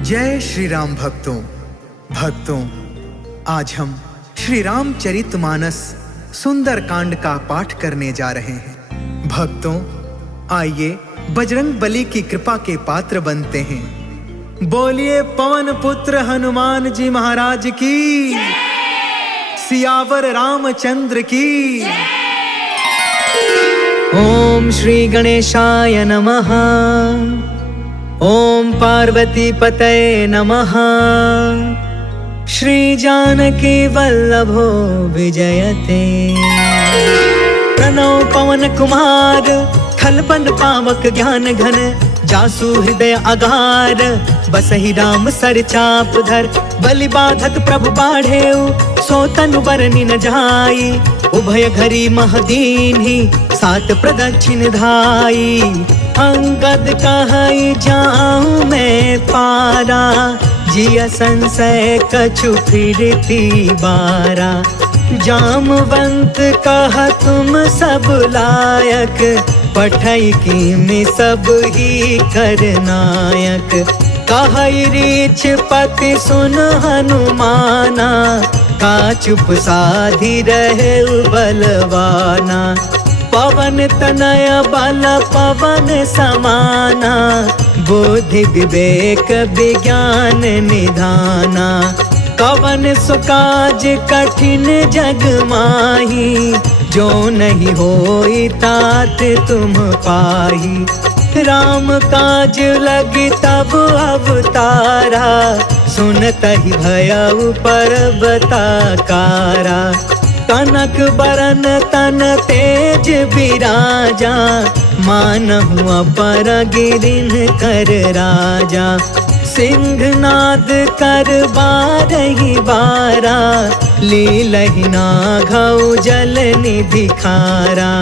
जय श्री राम भक्तों, आज हम श्री रामचरितमानस सुंदर कांड का पाठ करने जा रहे हैं। भक्तों, आइए बजरंग बली की कृपा के पात्र बनते हैं। बोलिए पवन पुत्र हनुमान जी महाराज की, सियावर रामचंद्र की। ओम श्री गणेशाय नमः। ओम पार्वती पतये नमः। श्री जानकी वल्लभो विजयते। प्रणव पवन कुमार, खलपन पावक ज्ञान घन, जासु हृदय अगार, बसहि राम सर चाप धर। बलि बाधत प्रभु बाढ़ेउ, सो तनु बरनि न जाई। उभय घरी महदीन्हि, सात प्रदक्षिण धाई। अंगद कहई जाऊं मैं पारा, जिया संशय कछु फिरती बारा। जामवंत कहा तुम सब लायक, पठई की में सब ही करनायक। कहई रीछ पति सुन हनुमाना, का चुप साधी रहे बलवाना। पवन तनय बल पवन समाना, बुद्धि विवेक विज्ञान निधाना। कवन सुकाज कठिन जग माही, जो नहीं होई तात तुम पाही। राम काज लगी तब अवतारा, सुनतहि भयउ पर्वताकारा। कनक बरन तन तेज बिराजा, मानहु अपर गिरिन कर राजा। सिंहनाद कर बारहि बारा, लीलहि नाघउ जल निधि खारा।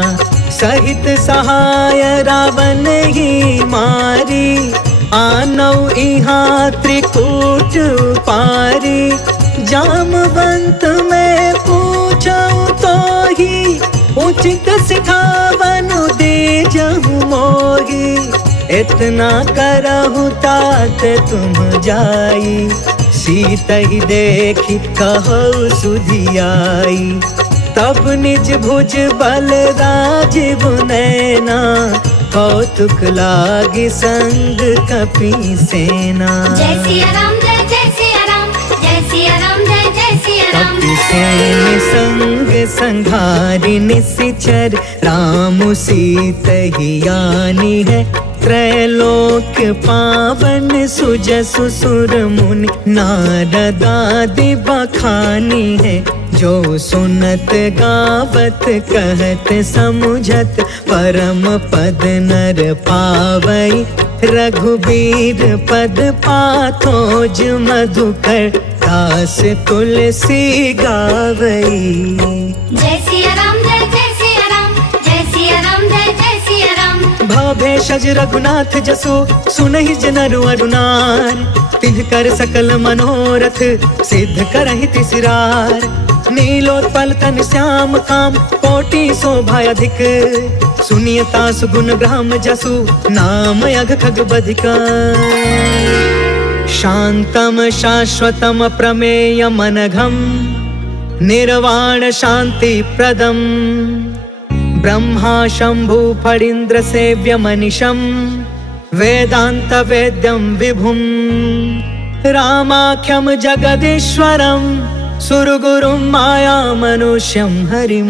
सहित सहाय रावण ही मारी, आनौ इहाँ त्रिकूट पारी। जामवंत में पूछऊं तो ही, उचित सिखावनु दीजहु मोही। इतना करहु तात तुम जाई, सीत ही देखी कहु सुधियाई। तब निज भुज बल राजीव नैना, कौतुक लागी संग कपि सेना। जय सिया राम, जय जय सिया राम, जय सिया राम, जय जय सिया राम। कपि सेन संग संघारि निशिचर, राम सीत ही आनी है। त्रैलोक पावन सुजसु सुर मुनि, नारद आदि बखानी है। जो सुनत गावत कहत समुझत, परम पद नर पावई। रघुबीर पद पाथोज मधुकर, दास तुलसी गावई। जय सिया राम, जय जय सिया राम, जय सिया राम, जय जय सिया राम। भवेशज रघुनाथ जसु, सुनहि जनरु अरुनार। तिन्ह कर सकल मनोरथ, सिद्ध करहि तिसरार। नीलोत्पल तन श्याम काम, कोटि शोभा अधिक। सुनियता सुगुण ग्राम जसु, नाम अघ खग बधिका। शांतम शाश्वतम प्रमेय मनघम, निर्वाण शांति प्रदम। ब्रह्मा शंभु फणीन्द्र सेव्य मनिषम, वेदांत वेद्यम विभुम। रामाख्यम जगदीश्वरम, सुरगुरुम माया मनुष्यम हरिम।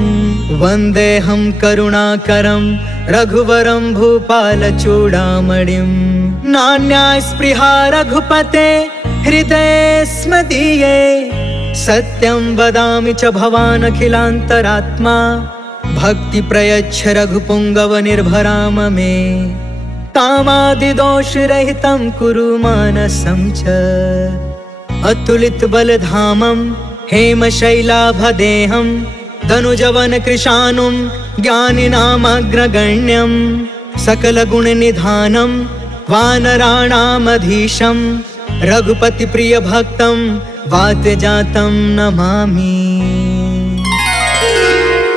वंदेहम करुणाकरम, रघुवरम भूपाल चूड़ामणिम। नान्या स्पृहा रघुपते, हृदये स्म दीये। सत्यं वदामि च भवान् अखिलान्तरात्मा, भक्ति प्रयच्छ रघुपुंगव निर्भराम मे। कामादि दोष रहितं कुरु मानसं च, अतुलित बलधामं हेम शैलाभदेहं। धनुजवन कृशानुं ज्ञानिनामग्रगण्यं, सकल गुण निधानं वानराणामधीशं। रघुपति प्रिय भक्तं वातजातं नमामि।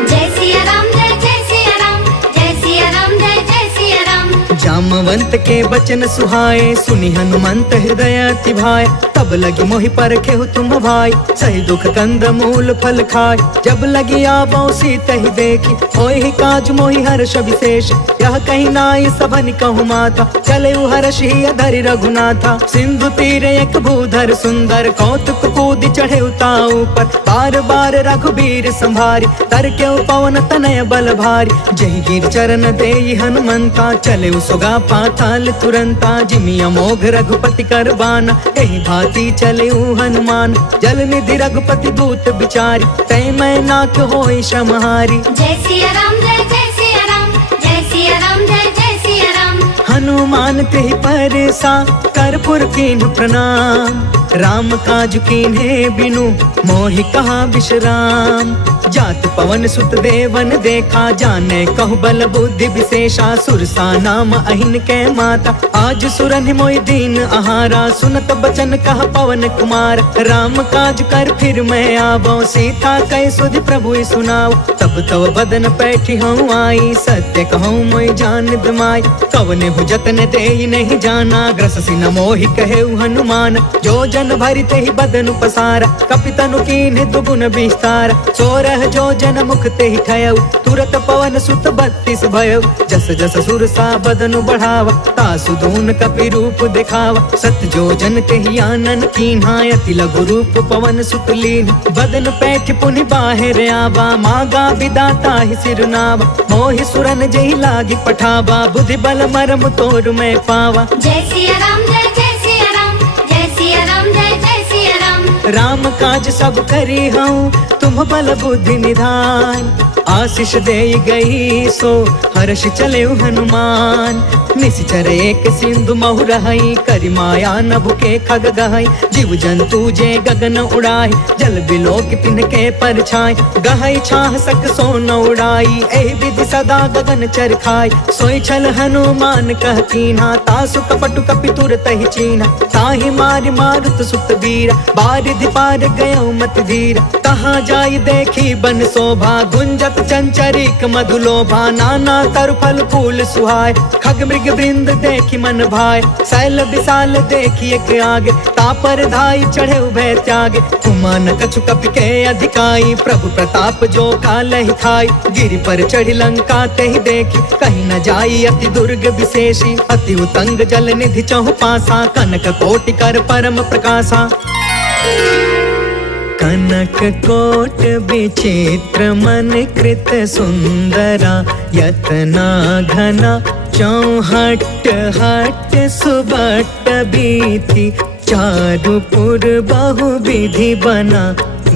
जय सिया राम, जय जय सिया राम, जय सिया राम, जय जय सिया राम। जामवंत के बचन सुहाए, सुनि हनुमंत हृदय अति भाए। तब लगी मोहि परखे हो तुम भाई, सही दुख कंद मूल फल खाए। जब लगी आवो सीता ही देखी, होय ही काज मोहि हर्ष विशेष। यह कहीं नाई सबन कहु माता, चले हर्ष ही धरि रघुनाथा। सिंधु तीर एक भूधर सुंदर, कौतुक कूद चढ़े उताऊ पर। बार बार रघुबीर संभारी, तर के पवन तनय बल भारी। जय गिर चरण देई हनुमंता, चले सुगा पाताल तुरंता। जिमि अमोघ रघुपति कर बाना, एहि भांति चले हनुमान। जल निधि रघुपति दूत बिचारी, तै मैं नाक होई समहारी। जय सिया राम जय जय सिया राम, जय सिया राम जय जय सिया राम। हनुमान तेहि परसा, कर्पूर कीन्ह प्रणाम। राम काज कीन्हे बिनु, मोहि कहा विश्राम। जात पवन सुत देवन देखा, जाने कहु बल बुद्धि विशेषा। सुरसा नाम अहिन के माता, आज सुरन मोहि दीन आहारा। सुनत बचन कह पवन कुमार, राम काज कर फिर मैं आवो। सीता कह सुधि प्रभु सुनाओ, तब तव बदन पैठी हूँ आई। सत्य कहूँ मोहि जान दमाई, कवने हु जतन देई नहीं जाना। ग्रससि न मोहि कहे हनुमान, जो जन भरि तेहि बदन पसारा। कपितनु कीन्ह दुगुन विस्तार, सोरह जो जन मुख तेहि ठयउ। तुरत पवन सुत 32 भयउ, जस जस सुरसा बदनु बढ़ावा। तासु दून कपि रूप दिखावा, सत जो जन तेहि आनन कीन्हा। अति लघु रूप पवन सुत लीन्ह, बदन पैठ पुनि बाहिर आवा। मागा विदाता ही सिरनावा, मोहि सुरन जेहि लागी पठावा। बुद्धि बल मरम तोर मैं पावा। जय सिया राम जय जय सिया राम, जय सिया राम जय जय सिया राम। राम काज सब करी हूँ, तुम बल बुद्धि निधान। आशीष दे गई सो, हर्ष चले हनुमान। निश्चर एक सिंधु महु रहई, करि माया नभ के खग गहई। जीव जंतु जे गगन उड़ाई, जल बिलोक तिनके परछाई। गहई छाह सक सोन उड़ाई, एहि विधि सदा गगन चर खाई। सोई छल हनुमान कह कीन्हा, तासु कपटु कपि तुरत ही चीन्हा। ताहि मारि मारुत सुत वीरा, बारिधि पार गयो मत धीरा। तहाँ जाई देखी बन शोभा, गुंजत चंचरिक मधुलोभा। नाना तरु फल फूल सुहाय, खग मृग वृंद देखी मन भाय। शैल विशाल देखी एक आगे, तापर धाई चढ़े उभय त्यागे। उमान कछु कपि के अधिकाई, प्रभु प्रताप जो कालहि खाई। गिरि पर चढ़ी लंका तेहि देखी, कहीं न जाई अति दुर्ग विशेषी। अति उतंग जल निधि चहु पासा, कनक कोटि कर परम प्रकाशा। कनक कोट विचित्र मन कृत सुंदरा। यतना घना चौहट हट सुबट बीती। चारु पुर बहु विधि बना,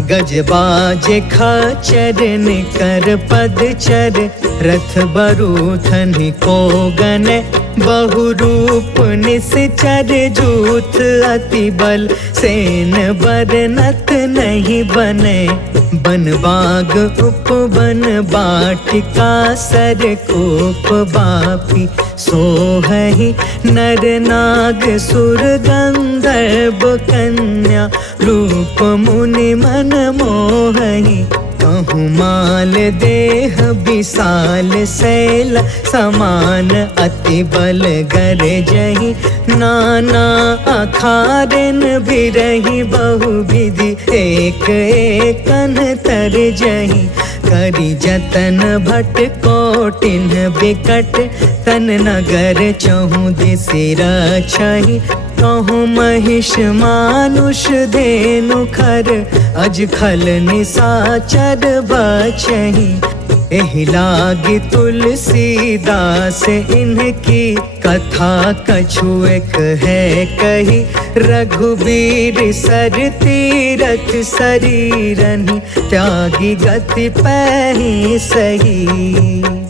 गजबाज खचर निकर पदचर। रथ बरूथन को गन, बहु रूप निश्चर। जूथ अति बल, सेन बरनत नहीं बने। बन बाग उपवन बाटिका, सर कोप बापी। सोहहि नर नाग सुर गंधर्व कन्या। रूप मुनि मन मोहहि, कहूँ माल देह विशाल। शैल समान अति बल गरजहि, नाना अखारन बिरहि। बहु विधि एक एकन तरजहि। करि जतन भट कोटिन बिकट, तन नगर चहु दिसि रक्षहि। कहूँ महिष मानुष धेनु खर, अज खल निसाचर बचहि। एहि लागी तुलसीदास इनकी, कथा कछु एक है कही। रघुबीर सर तीरथ शरीरनि, त्यागी गति पैहि सही।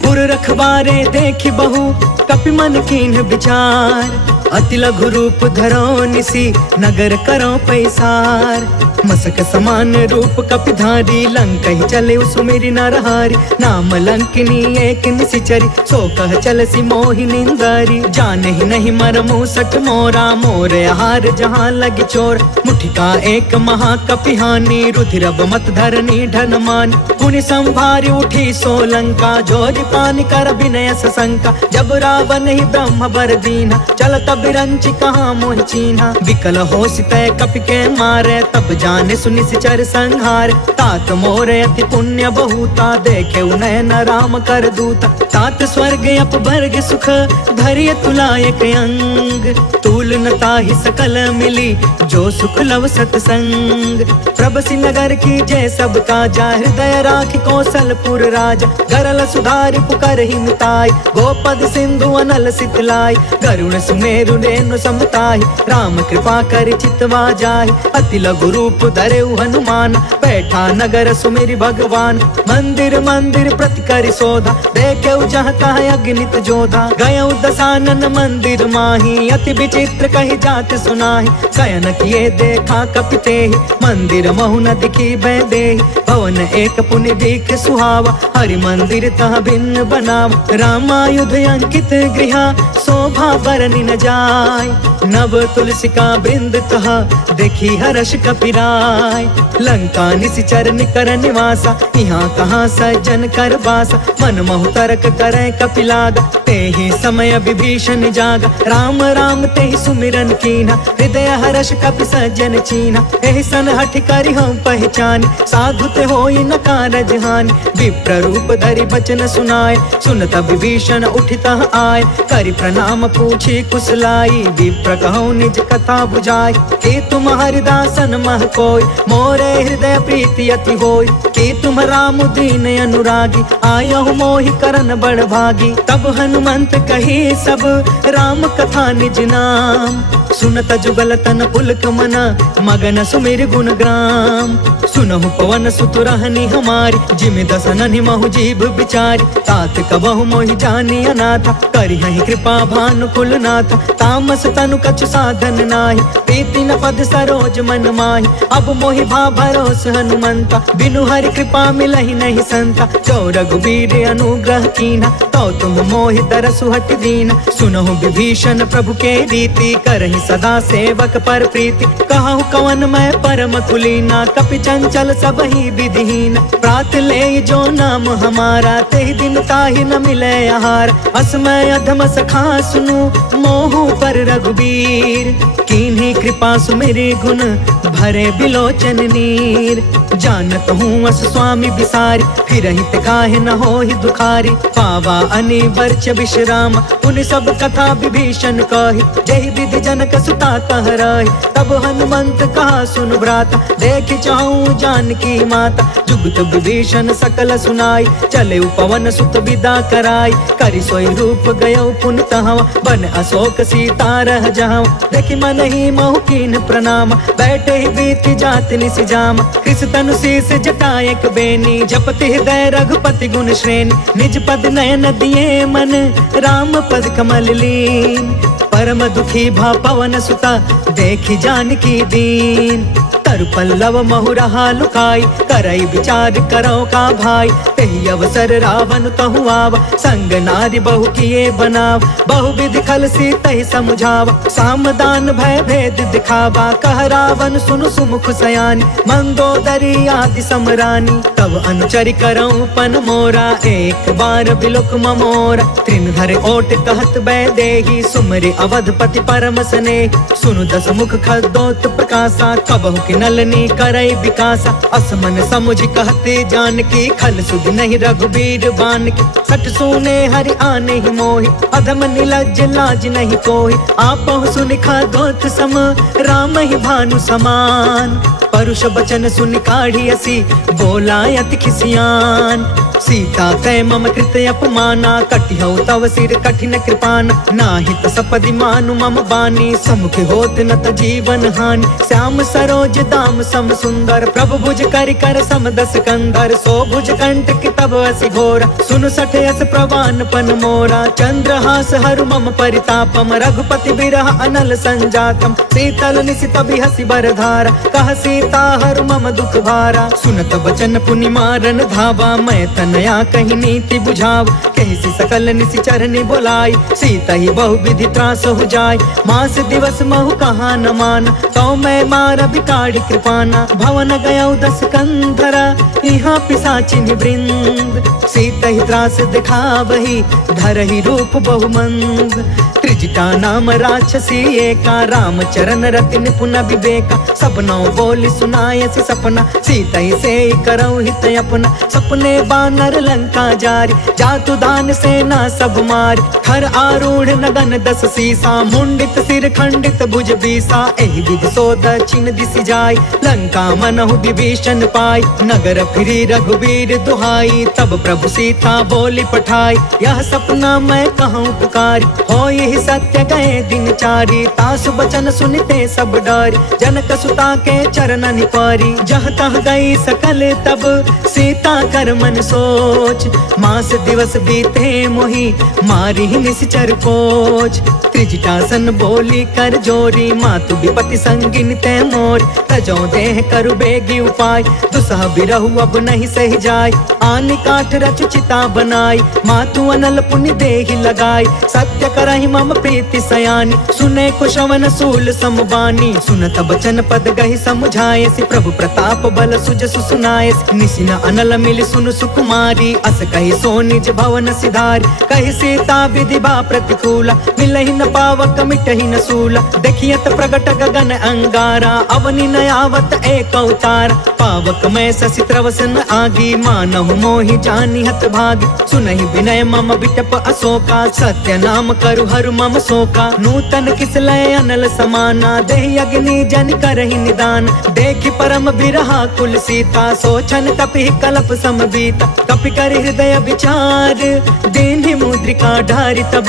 पुर रखवारे देखि बहु, कपि मन कीन्ह विचार। अति लघु रूप धरो निसी नगर करो पैसार। मसक समान रूप कपिधारी लंका ही चले सुमेरी नरहारी। नाम लंकिनी एक निशिचरी सो कह चल सी मोहि निंदारी। जाने ही नहीं मरमु सठ मोरा मोर आहार जहाँ लगी चोर। मुठिका एक महाकपिहानी रुधिरब मत धरनी ढन मान। पुनि संभारी उठी सो लंका जोरी पानी कर विनय सशंका। जब रावण ही ब्रह्म बर दीना चल तब रंची कहाँ मोहि चीन्हा। विकल हो सितय कपि के मारे तब जाने सुनि सिचर संहार। तात मोर अति पुण्य बहुता देखे नयन राम कर दूता। तात स्वर्ग अपवर्ग सुख धरिय तुलायक अंग। तूल न ताहि सकल मिली जो सुख लव सतसंग। प्रभसी नगर की जय सब काजा हृदय राखी कौशलपुर राजा। गरल सुधारि पुकर ही मिताई गोपद सिंधु अनल सितलाई। गरुण सुमेरु रेणु समताई राम कृपा कर चितवा जाहि। अति लघु रूप धरेउ हनुमान बैठा नगर सुमेरि भगवान। मंदिर मंदिर प्रति करि शोधा देखेउ जहाँ तहाँ अगणित जोधा। गयउ दसानन मंदिर माही अति विचित्र कही जात सुनाही। शयन किए देखा कपितेहि मंदिर महु न दिखी बैदेहि। भवन एक पुनि दिख सुहावा हरि मंदिर तह भिन्न बनावा। रामायुध अंकित गृहा शोभा बरनि न जाय। नव तुलसिका बृंद तह देखी हर्ष कपिराय। लंका निशिचर निकर निवासा यहाँ कहाँ सज्जन कर बासा। मन महु तर्क करे कपिलागा ते ही समय विभीषण जागा। राम राम ते ही सुमिरन कीन्हा हृदय हर्ष कपि सज्जन चीन्हा। एहि सन हठि करि हम पहचानी साधु ते होई न कारज हानि। विप्र रूप धरि बचन सुनाए सुनत विभीषण उठितः आए। करि प्रणाम पूछी कुशलाई विप्र कहूँ निज कथा बुझाई। कि तुम हरिदासन मह कोई मोरे हृदय प्रीति अति होई। कि तुम राम दीन अनुरागी आयहु मोहि करन बड़ भागी। तब हनुमंत कही सब राम कथा निज नाम। सुनत जुगल तन पुलक मना मगन सुमिर गुण ग्राम। सुनहु पवन सुत रहनी हमारी जिमि दसननि महु जीभ बिचारी। तात कबहु मोहि जानी अनाथा करिहहि कृपा भानु कुलनाथ। तामस तनु कछु साधन नाही प्रीति न पद सरोज मन माही। अब मोहि भा भरोस हनुमंता बिनु हरि कृपा मिलहि नहीं संता। जो रघुबीर अनुग्रह कीन्हा तो तुम मोहि दरसु हट दीना। सुनहु विभीषण प्रभु के रीति करहि सदा सेवक पर प्रीति। कहु कवन मैं परम कुलीना कपि चंचल सब ही विधिहीन। प्रात ले जो नाम हमारा तेहि दिन ताहि न मिले आहार। असमय अधम सखा सुनु मोहु पर रघुबीर। कीन्ही कृपा सुमिरि गुण भरे बिलोचन नीर। जानत हूँ अस स्वामी बिसारी फिरहि ते काहे न होहि दुखारी। पावा अनि वर्ष विश्राम उन सब कथा विभीषण कही। जहि विधि जनक सुता तह रही तब हनुमंत कहा सुन भ्राता। देख चाहूँ जानकी माता जुगत विभीषण सकल सुनाई। चले पवन सुत विदा कराई करि सोई रूप गयो पुन तहवा। बन अशोक सीता रह जहाँ देखि मन ही महु कीन प्रणाम। बैठे ही बीत जात निस जाम कृष तनु शीस जटायक बेनी। जपति हृदय रघुपति गुण श्रेणी निज पद नयन दिए मन राम पद कमल लीन। परम दुखी भा पवन सुता देखी जानकी दीन। तरु पल्लव महु रहा लुकाई करई विचार करो का भाई। तेहि अवसर रावण तहु आवा संग नारी बहु किए बनाव। बहु विधि खल सी तहि समझावा सामदान भय भेद दिखावा। कह रावण सुनु सुमुख सयानी मंदोदरी आदि समरानी। तब अनुचरि करऊं पन मोरा एक बार बिलुक ममोरा। त्रिन धर ओट कहत बैदेही सुमरि अवधपति परम स्नेह। सुनु दस मुख खदोत प्रकाशा कबहु कि नलनी करई विकासा। असमन समुझ कहते जानकी खल सुध नहीं रघुबीर बानकी। सठ सुने हरि आने ही मोहि अधम निलज्ज लाज नहीं कोहि। आपहु सुनि खदोत सम राम ही भानु समान। परुष बचन सुनि काढ़ी असी बोला अति खिसियान। सीता कै मम कृत अपमाना कटिहउ तव सिर कठिन कृपान। नाहित सपदि मानु मम बानी समुख होत न त जीवन हानि। श्याम सरोज दाम सम सुंदर। प्रभु भुज करि कर सम दस कंधर, सो भुज कंठ की तब असि घोर। सुन सठ यस प्रवान पन मोरा, चंद्रहास हरु मम परितापम। रघुपति बिरह अनल संजातम, शीतल निशित बिहसि बरधारा। कह सीता हरु मम दुख भारा, सुनत बचन पुनि मारन धावा। मैं तनया कही नीति बुझाव, कहि सकल निशि चरनि बोलाई। सीता ही बहु विधि त्रास हो जाय, मास दिवस महु कहा न मान। तो मैं मार बिकाड़ी कृपाना, भवन गया दस कंधरा। यहाँ पिशाचिनि वृंद, सीता ही त्रास दिखावही। धरहि रूप बहुमंद, त्रिजटा नाम राक्षसी एका। राम चरण रति निपुण विवेका, सबनौ बोली सुनायसि सपना। सीता ही से करौ हित अपना, सपने बानर लंका जारी। जातु दान सेना सब मारी, हर आरूढ़ नगन दस सीसा। मुंडित सिर खंडित भुज बीसा, एहि विधि सो दक्षिण दिशि जाय। लंका मनहु विभीषण पाई, नगर फिरी रघुवीर दुहाई। तब प्रभु सीता बोली पठाई, यह सपना मैं कहूँ पुकारी। हो यही सत्य गए दिन चारी, तासु बचन सुनते सब डरी। जनक सुता के चरण निपारी, जह तह गई सकल तब सीता कर मन सोच। मास दिवस बीते मोहि, मारी निश्चर कोच। त्रिजटासन बोली कर जोरी, मातु विपति संगिन ते मोर। तजो देह करु बेगी उपाय, दुसह बिरहु अब नहीं सही जाय। आनि काठ रचु चिता बनाई, मातु अनल पुनि देहि लगाई। सत्य करहि मम प्रीति सयानी, सुने कुशवन सूल समबानी। सुनत बचन पद गहि समुझायसि, प्रभु प्रताप बल सुजसु सुनायसि। निशिन अनल मिलि सुनु सुकुमारी, अस कहि सो निज भवन सिधारी। कहि सीता विधि बा प्रतिकूला, मिलहि न पावक मिटहि न सूला। देखियत प्रगट गगन अंगारा, अवनि न आवत एक अवतार। पावक मैं शशि त्रवसन आगी, मानहु मोहि जानि हत भागी। सुनहि विनय मम बिटप अशोका, सत्य नाम करु हरु मम शोका। नूतन किसलय अनल समाना, देहि अग्नि जन करहि निदान। देखि परम बिरहा कुल सीता, सोचन कपि कलप सम बीता। कपि कर हृदय विचार, दीन्हि मुद्रिका ढारि तब।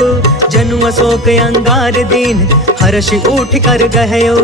जनु अशोक अंगार दीन, हर्ष उठ कर गहयो।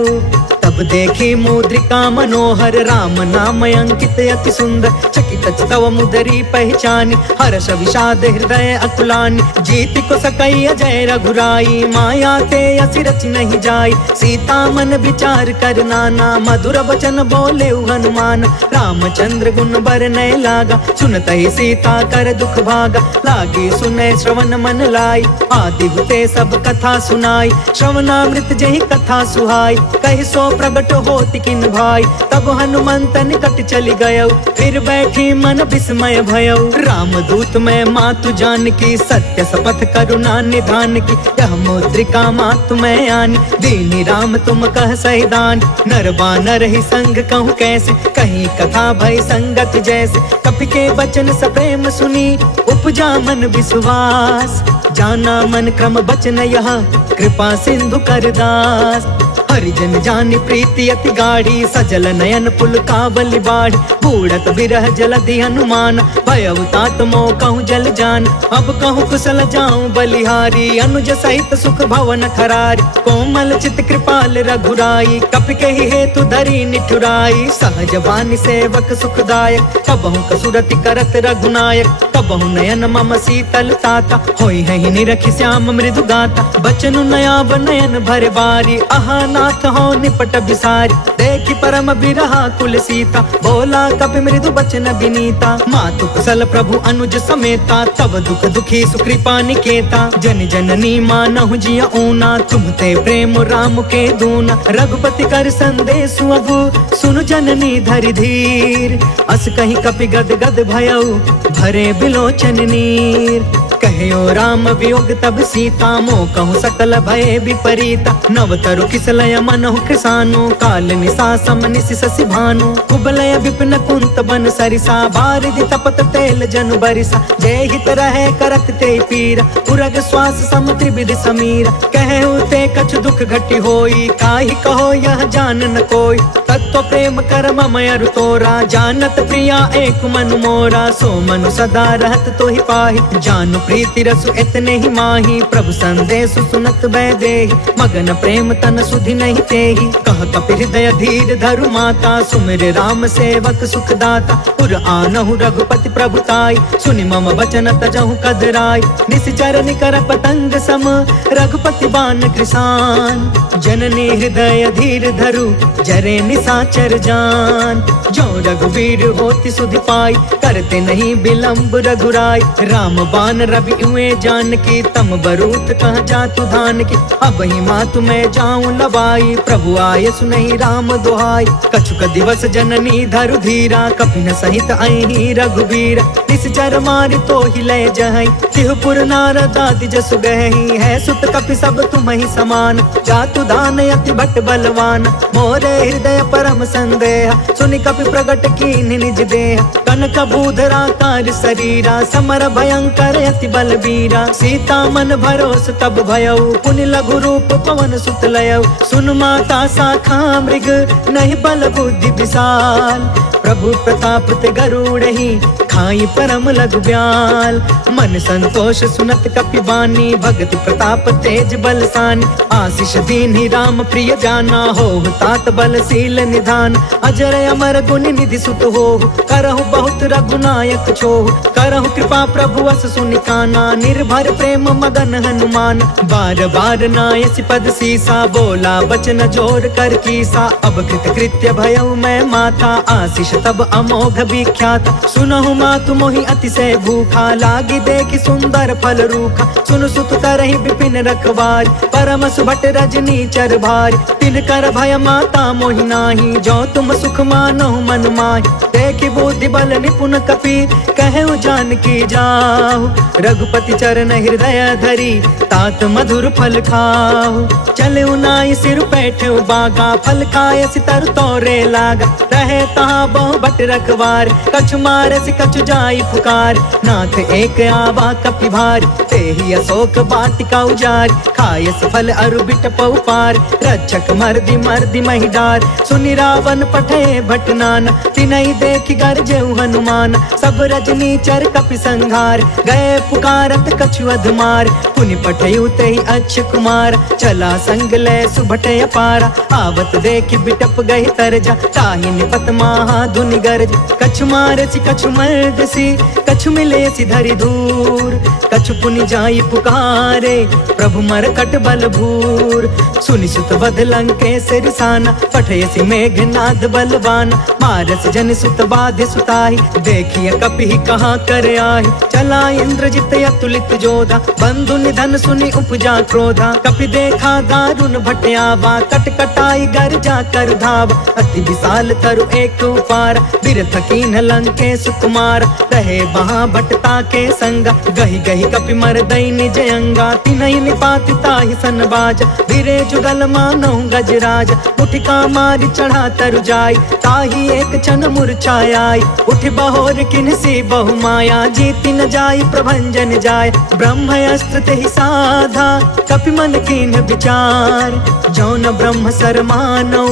तब देखी मुद्रिका मनोहर, राम नाम अंकित अति सुंदर। चकित तव मुदरी पहचानी, हर्ष विषाद हृदय अकुलानी। जीति को सकई अजय रघुराई, माया ते असि रचि नहीं जाई। सीता मन विचार कर नाना, मधुर वचन बोले हनुमान। रामचंद्र गुण बरनय लागा, सुनत ही सीता कर दुख भागा। लागी सुने श्रवण मन लाई, आदि हुते सब कथा सुनाई। श्रवणामृत जहि कथा सुहाई, कहि सो प्रगट होति किन भाई। तब हनुमंत निकट चली गयो, फिर बैठी मन विस्मय भयो। रामदूत मैं मातु जान की, सत्य शपथ करुणा निधान की। यह मुद्रिका मातु मैं आनी, दीनी राम तुम कह सहिदान। नर बानर ही संग कहूँ कैसे, कहीं कथा भय संगत जैसे। कपि के बचन सप्रेम सुनी, उपजा मन विश्वास। जाना मन क्रम बचन यह, कृपा सिंधु कर दास। हरिजन जानि प्रीति अति गाढ़ी, सजल नयन पुल काबलि बाढ़। बूढ़त बिरह जलधि हनुमान, भयउ तात मोह कहूँ जल जान। अब कहूँ कुशल जाऊं बलिहारी, अनुज सहित सुख भवन खरारी। कोमल चित कृपाल रघुराई, कपि कहि हेतु धरी निठुराई। सहज वाणी सेवक सुखदायक, कबहु कसुरति करत रघुनायक। कबहु नयन मम शीतल ताता, होई है निरखि श्याम मृदु गाता। बचनु नयाब नयन भर बारी, आहा नाथ हो निपट बिसारी। देखि परम बिरहा कुल सीता, बोला कपि मृदु बचन विनीता। मातु कुशल प्रभु अनुज समेता, तब दुख दुखी सुकृपा निकेता। जन जननी मानहु जिया ऊना, तुमते प्रेम राम के दूना। रघुपति कर संदेश अबु, सुनु जननी धरि धीर। अस कहीं कपि गद गद भयउ, भरे बिलोचन नीर। कहो राम वियोग तब सीता, मोह कहूँ सकल भय विपरीता। नवतरु किसलय मनहु कृसानु, काल निशा सम निशि शशि भानु। कुबलय विपिन कुंत बन सरिसा, बारिधि तपत तेल जनु बरिसा। जय हित रहे करत ते पीरा, उरग श्वास सम त्रिविधि समीरा। कहु ते कछु दुख घटी होई, काहि कहो यह जान न कोई। तत्व प्रेम कर्म मयरु तोरा, जानत प्रिया एक मनु मोरा। सो मनु सदा रहत तो ही पाही, जानु प्रीति रसु इतने ही माही। प्रभु संदेश सुनत बैदेही, मगन प्रेम तन सुधि नहीं तेही। कह कपि हृदय धीर धरु माता, सुमिर राम सेवक सुखदाता। पुर आनहु रघुपति प्रभुताई, सुनि मम वचन तजहु कदराई। निश्चर निकर पतंग सम, रघुपति बान कृसान। जननी हृदय धीर धरु, जरे निशाचर जान। जो रघुवीर होति सुधि पाई, करते नहीं विलंब रघुराई। राम बान रवि हुए जानकी, तम बरूत कह जातु धान की। अब ही मातु मैं जाऊं लवाई, प्रभु आय सुनहि राम दुहाई। कछुक दिवस जननी धरु धीरा, कपिन सहित अहि रघुवीर। निश्चर मारि तो ही लय जहई, तिहुपुर नारद आदि जसु गहई। है सुत कपि सब तुम्हि समान, जातु दान अति भट बलवान। मोरे हृदय परम संदेह, सुनि कपि प्रगट कीन निज देह। कनक बूधरा कार शरीरा, समर भयंकर अति बलबीरा। सीता मन भरोस तब भयउ, पुनि लघु रूप पवन सुत लयउ। सुन माता शाखा मृग, नहीं बल बुद्धि विशाल। प्रभु प्रताप ते गरुड़हि, खाई परम लघु ब्याल। मन संतोष सुनत कपि बानी, भगति प्रताप तेज बलसानी। आशीष दीन्हि राम प्रिय जाना, होहु तात बलशील निधान। अजर अमर गुण निधि सुत होहु, करहु बहुत रघुनायक छोहु। करहु कृपा प्रभु अस सुनि काना, निर्भर प्रेम मगन हनुमान। बार बार नायसि पद सीसा, बोला बचन जोर कर कीसा। अब कृत कृत्य भयउ मैं माता, आशीष तब अमोघ विख्यात। सुनहु मातु मोहि अतिशय भूखा, लागी देखि सुंदर फल रूखा। सुन सुत करहि विपिन रखवार, परम सुभट रजनी चर भार। तिन कर भय माता मोहि नाही, जो तुम सुख मानहु मन माहि। देखि बुद्धि बल निपुण कपि, कहु जानकी जाहु। रघुपति चरण हृदय धरी, तात मधुर फल खाहु। चलउ नाई सिर बैठउ बागा, फल खाय सितर तोरे लागा। रहे तहाँ बहु भट रखवार, कछु मारसि कछु जाई पुकार। नाथ एक आवा कपि भार, तेहि अशोक वाटिका उजारि। खायसि फल अरु बिटपउ पार, रक्षक मर्दि मर्दि महि डार। सुनि रावण पठे भट नाना, तिनहि देखि गरजेउ हनुमान। सब रजनी चर कपि संघार, गए पुकारत कछु अधमार। पुनि पठेउ तेहि अक्ष कुमार, चला संग लय सुभट अपारा। आवत देखि बिटप गहि तरजा, ताहि निपत महा धुनि गरज। कछु मारसि कछु मर्दसि, कछु मिलेसि धरि धूर। कछु पुनि जाई पुकारे, प्रभु मरकट बल भूर। सुनि सुत वध लंकेश रिसाना, पठयसि मेघनाद बलवान। मारस जन सुत बाधि सुताहि, देखिय कपि कहाँ कर आहि। चला इंद्रजित अतुलित जोधा, बंधु निधन सुनि उपजा क्रोधा। कपि देखा दारुण भट आवा, कट कटाई गर जा कर धावा। अति विशाल तरु एक उपार, बिरथ कीन्ह लंकेश कुमार। रहे वहाँ भटता के संगा, गहि गहि कपि मरदई निज अंगा। तिनहि निपाति ताहि सन बाजा, धीरे जुगल मानहु गजराज। उठिका मारि चढ़ा तरु जाई, ताहि एक क्षण मूर्छाई। उठि बहोर किन्हसी बहु माया, जीति न जाई प्रभंजन जाय। ब्रह्म अस्त्र तेहि साधा, कपि मन कीन्ह विचार। जौन ब्रह्म सर मानौ,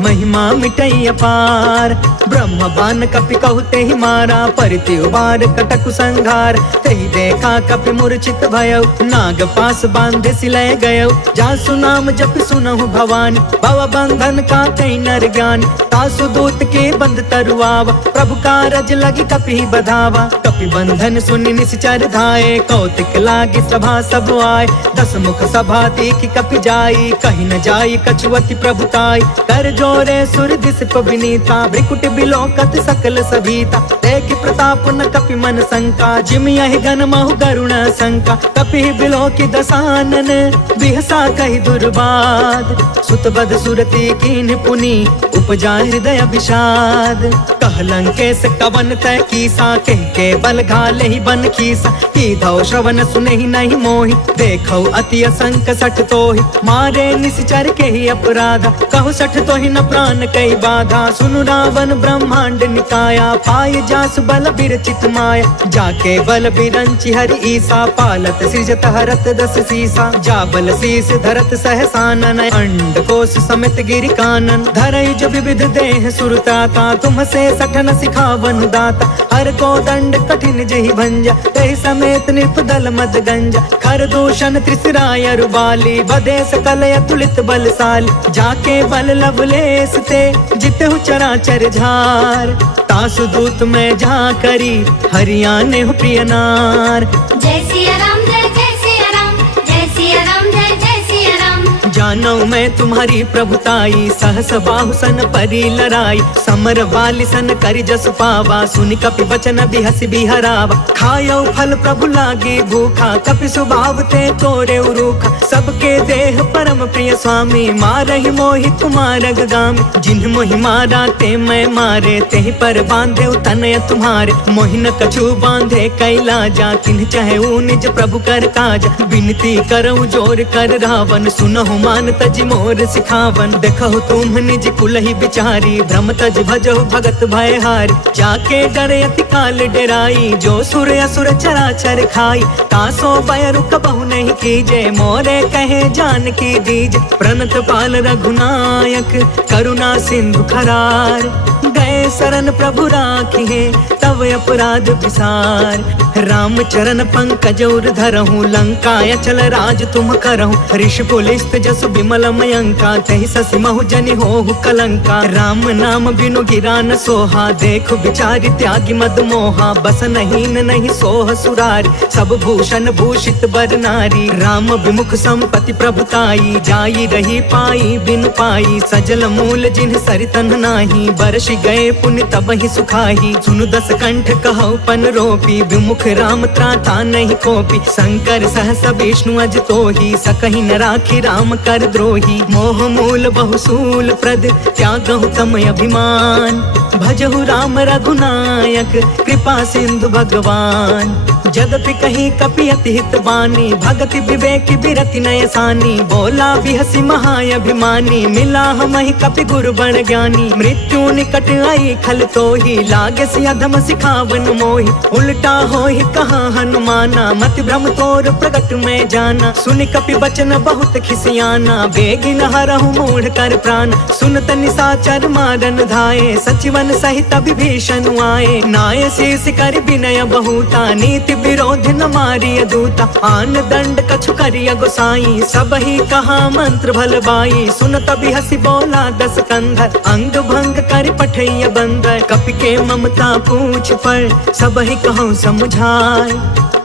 महिमा मिटई अपार। ब्रह्म बान कपि कहु तेहि मारा, परिति उबार कटकु संघार। तेहि देखा कपि मूर्छित भयउ, नाग पास बांधे सिलय गयउ। जासु नाम जपि सुनहु भवानी, भव बंधन काटै नर ज्ञानी। तासु दूत के बंध तरुआवा, प्रभु कारज लगी कपि बधावा। कपि बंधन सुनि निश्चर धाये, कौतिक लागी सभा सब आए। दस मुख सभा देखि कपि जाई, कहि न जाई कछुअति प्रभुताई। कर जोरे सुर दिस विनीता, भ्रिकुट बिलोकत सकल सभीता। देखि प्रताप न कपि मन शंका, जिमि यहि गन महु गरुण शंका। कपि बिलोकि दसानन, बिहसा कहि दुर्बाद। सुत बध सुरति कीन्ह पुनि, उपजा हृदय विषाद। कहलंकेश कवन तय कीसा, कह के बल घाले ही बन खीसा। कीधौ श्रवण सुने ही नहीं मोहि, देखौ अति असंक सठ तोहि। मारे निश्चर के ही अपराधा, कहु सठ तोहि न प्राण कई बाधा। सुनु रावण ब्रह्मांड निकाया, पाय जासु बल बिरचित माया। जाके बल बिरंचि हरि ईसा, पालत सृजत हरत दस सीसा। जा बल शीस धरत सहसानन, अंड कोश समित गिरि कानन। धरई जो विविध देह सुरताता, तुम से सठन सिखावन दाता। हर को दंड कठिन जहि भंजा, तहि समेत निर्पदल मद गंजा। खर दूषण त्रिसराय रुबाली, बधे सकल अतुलित बलशाली। जाके बल लवलेस ते, जितहु चराचर झार। तासु दूत में जा करी, हरियाणे हो प्रिय नार। जय सिया राम जय जय सिया राम, जय सिया राम जय जय सिया राम। जानो मैं तुम्हारी प्रभुताई, सहस बाहु सन परी लराई। समर वाली सन करि जसु पावा, सुनि कपि बचन बिहसि बिहरावा। खायो फल प्रभु लागे भूखा, कपि स्वभाव ते तोरे उरूखा। सबके देह परम प्रिय स्वामी, मारहि मोहि कुमारग गामी। जिन्ह मोहि मारा ते मैं मारे, तेहि पर बांधे तनय तुम्हारे। मोहि न कछु बांधे कैलाजा, तिन्ह चाहे निज प्रभु कर काजा। विनती करऊं जोर कर रावण, सुनहु मान तज मोर सिखावन। देखहु तुम निज कुलहि बिचारी, भ्रम तज भजहु भगत भयहारी। जाके डरे अति काल डेराई, जो सुर असुर चराचर खाई। तासो भय रुक बहु नहीं कीजे, मोरे कहे जानकी दीजे। प्रणत पाल रघुनायक, करुणा सिंधु खरार। गए शरण प्रभु राखिए, तव अपराध विसार। राम चरण पंकज उर धरहूँ, लंका अचल राज तुम करहूँ। ऋषि पुलिस्त जसु विमल मयंका, तहि ससि महु जनि होहु कलंका। राम नाम बिनु गिरा न सोहा, देखु बिचारी त्यागी मद मोहा। बस नहीं नहीं सोह सुरारी, सब भूषण भूषित बर नारी। राम विमुख संपत्ति प्रभुताई, जाई रही पाई बिनु पाई। सजल मूल जिन्ह सरितन नाही, बरसि गए पुण्य तब ही सुखाही। सुनु दस कंठ कहौ पन रोपी, विमुख राम त्राता नहीं कोपी। शंकर सहस विष्णु अज तोहि, सकहि न राखी राम कर द्रोही। मोह मूल बहुसूल प्रद, त्यागहु तम अभिमान। भजहु राम रघुनायक, कृपा सिंधु भगवान। जदपि कहीं कपि अति हित बानी, भगति विवेक बिरति नय सानी। बोला बिहसि महाअभिमानी, मिला हमहि कपि गुरु बड़ ज्ञानी। मृत्यु निकट आई खल तोहि, लागे सि अधम सिखावन मोहि। उल्टा होहि कहा हनुमाना, मति भ्रम तोर प्रगट में जाना। सुनि कपि बचन बहुत खिसियाना, बेगिन हरहु मूढ़ कर प्राण। सुनत निशाचर मारन धाये, सचिवन सहित विभीषण आए। नाय शीस कर विनय बहुता, नीति विरोध न मारिय दूता। आन दंड कछु करिय गोसाई, सब ही कहा मंत्र भल बाई। सुनत बिहसि बोला दस कंधर, अंग भंग कर पठैय बंदर। कपि के ममता पूछ पर, सब ही कहूँ समझाय।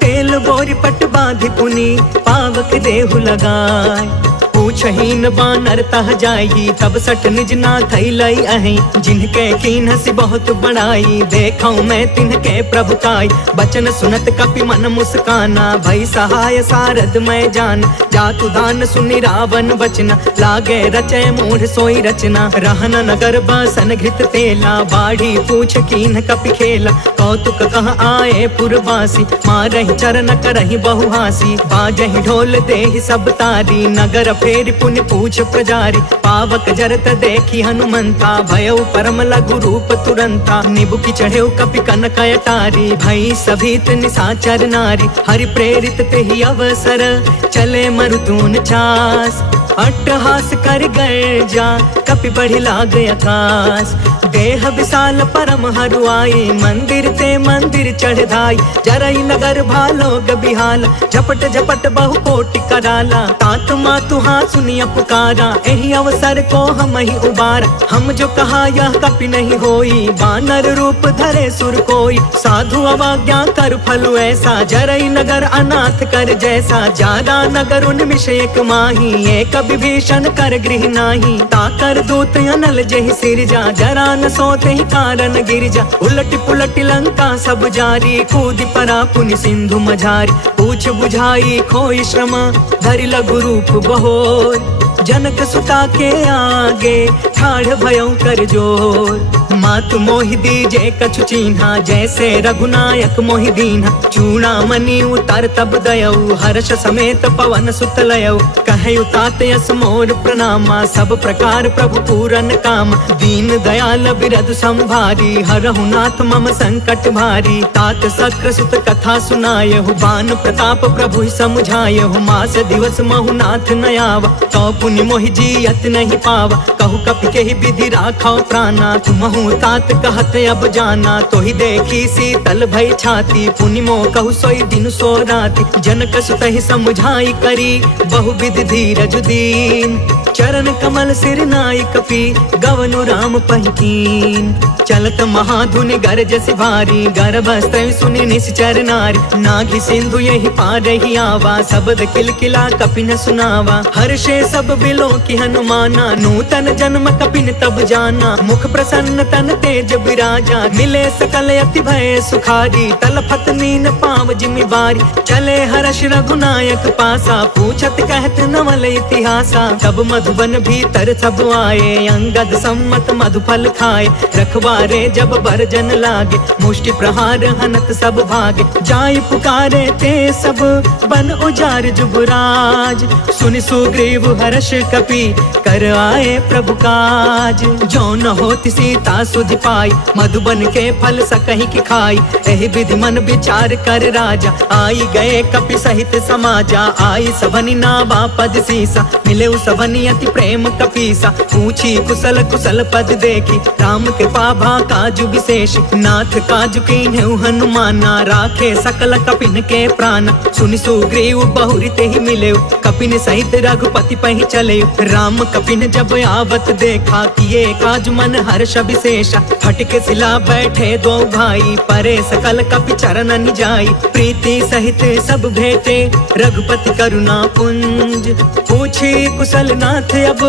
तेल बोरी पट बांधि पुनि, पावक देहु लगाय। पूछहीन बानर तह जाई, तब सठ निज नाथ लई अहि। जिनके कीन्हसि बहुत बड़ाई, देखौ मैं तिनके प्रभुताई। बचन सुनत कपि मन मुस्काना, भई सहाय सारद मैं जान। जातु दान सुनि रावण बचना, लागे रचय मूढ़ सोई रचना। रहन नगर बसन घृत तेला, बाढ़ी पूछ कीन्ह कपि खेला। कौतुक कह आए पुरवासी, मारहि चरण करहि बहुहासी। बाजहि ढोल देहि सब तारी, नगर फेर पुण्य पूछ प्रजारी। पावक जरत देखी हनुमंता, भयउ परम लघु रूप तुरंता। निबुकि चढ़ेउ कपि कनक अटारी, भई सभीत निशाचर नारी। हरि प्रेरित तेहि अवसर, चले मरुतून चास। अट्टहास कर गर्जा, कपि बढ़ि लाग आकाश। देह विशाल परम हरुआई, मंदिर ते मंदिर चढ़ धाई। जरई नगर भालोग बिहाला, झपट झपट बहु कोटि कराला। तात मातु हाँ सुनिया पुकारा, एहि अवसर को हम ही उबारा। हम जो कहा यह कपि नहीं होई, बानर रूप धरे सुर कोई। साधु अवज्ञा कर फल ऐसा, जरई नगर अनाथ कर जैसा। जादा नगर उन्मिष एक माही, एक विभीषण कर गृह नाही। ताकर दूत अनल जहि सिरजा, जरा न सोते ही कारण गिरजा। उलट पुलट लंका सब जारी, कूदि परा पुनि सिंधु मझारी। पूछ बुझाई खोई श्रम, धरि लघु रूप बहोर। जनक सुता के आगे, ठाढ़ भयउ कर जोर। मातु मोहि दीजे कछु चीन्हा, जैसे रघुनायक मोहि दीन्हा। चूड़ामणि उतार तब दयऊ, हर्ष समेत पवन सुत लयऊ। कहु तात यस मोर प्रणामा, सब प्रकार प्रभु पूरन काम। दीन दयाल बिरधु संभारी, हरहु नाथ मम संकट भारी। तात सक्र सुत कथा सुनायहु, बान प्रताप प्रभु समुझायहु। मास दिवस महु नाथ न आवा, तो पुनि मोहि जियत नहीं पावा। कहु कपि केहि विधि राखौ प्राणा, तुमहु तात कहत अब जाना। तोहि देखी शीतल भई छाती, पुनि मोह कहु सोई दिन सो राति। जनक सुतहि समुझाई करी, बहु विधि धीरज दीन। चरण कमल सिर नाई कपि, गवनु राम पहिकीन। चलत महाधुनि गरजस भारी, गर्भस्त्र सुनि निश्चर नारी। नाघि सिंधु यही पार ही आवा, शब्द किलकिला कपिन सुनावा। हर्षे सब बिलो की हनुमाना, नूतन जन्म कपिन तब जाना। मुख प्रसन्न तन तेज बिराजा, मिले सकल अति भय सुखारी। तलफत नीन पाव जिमि बारी, चले हर्ष रघुनायक पासा। पूछत कहत नवल इतिहासा, तब मधुबन भीतर सब आए। अंगद सम्मत मधुफल खाए, रखवारे जब बरजन लागे। मुष्टि प्रहार हनत सब भागे, जाय पुकारे ते सब बन उजार जुबराज। सुनि सुग्रीव हर्ष कपि, कर आए प्रभु काज। जो न होति सीता सुधि पाई, मधुबन के फल सकहि की खाई। एहि विधि मन विचार कर राजा, आई गए कपि सहित समाजा। आई सबनि नावा पद सीसा, मिले सबनि अति प्रेम कपीसा। पूछी कुशल कुशल पद देखी, राम कृपा भा काजु विशेष। नाथ काजु कीन्हु हनुमाना, राखे सकल कपिन के प्राण। सुनि सुग्रीव बहुरी तेहि मिलेउ, कपिन सहित रघुपति पहि चलेउ। राम कपिन जब आवत देखा, किए काज मन हर्ष विशेषा। फटके सिला बैठे दो भाई, परे सकल कपि चरण जाई। प्रीति सहित सब भेटे, रघुपति करुणा पुंज। पूछी कुशल नाथ अब,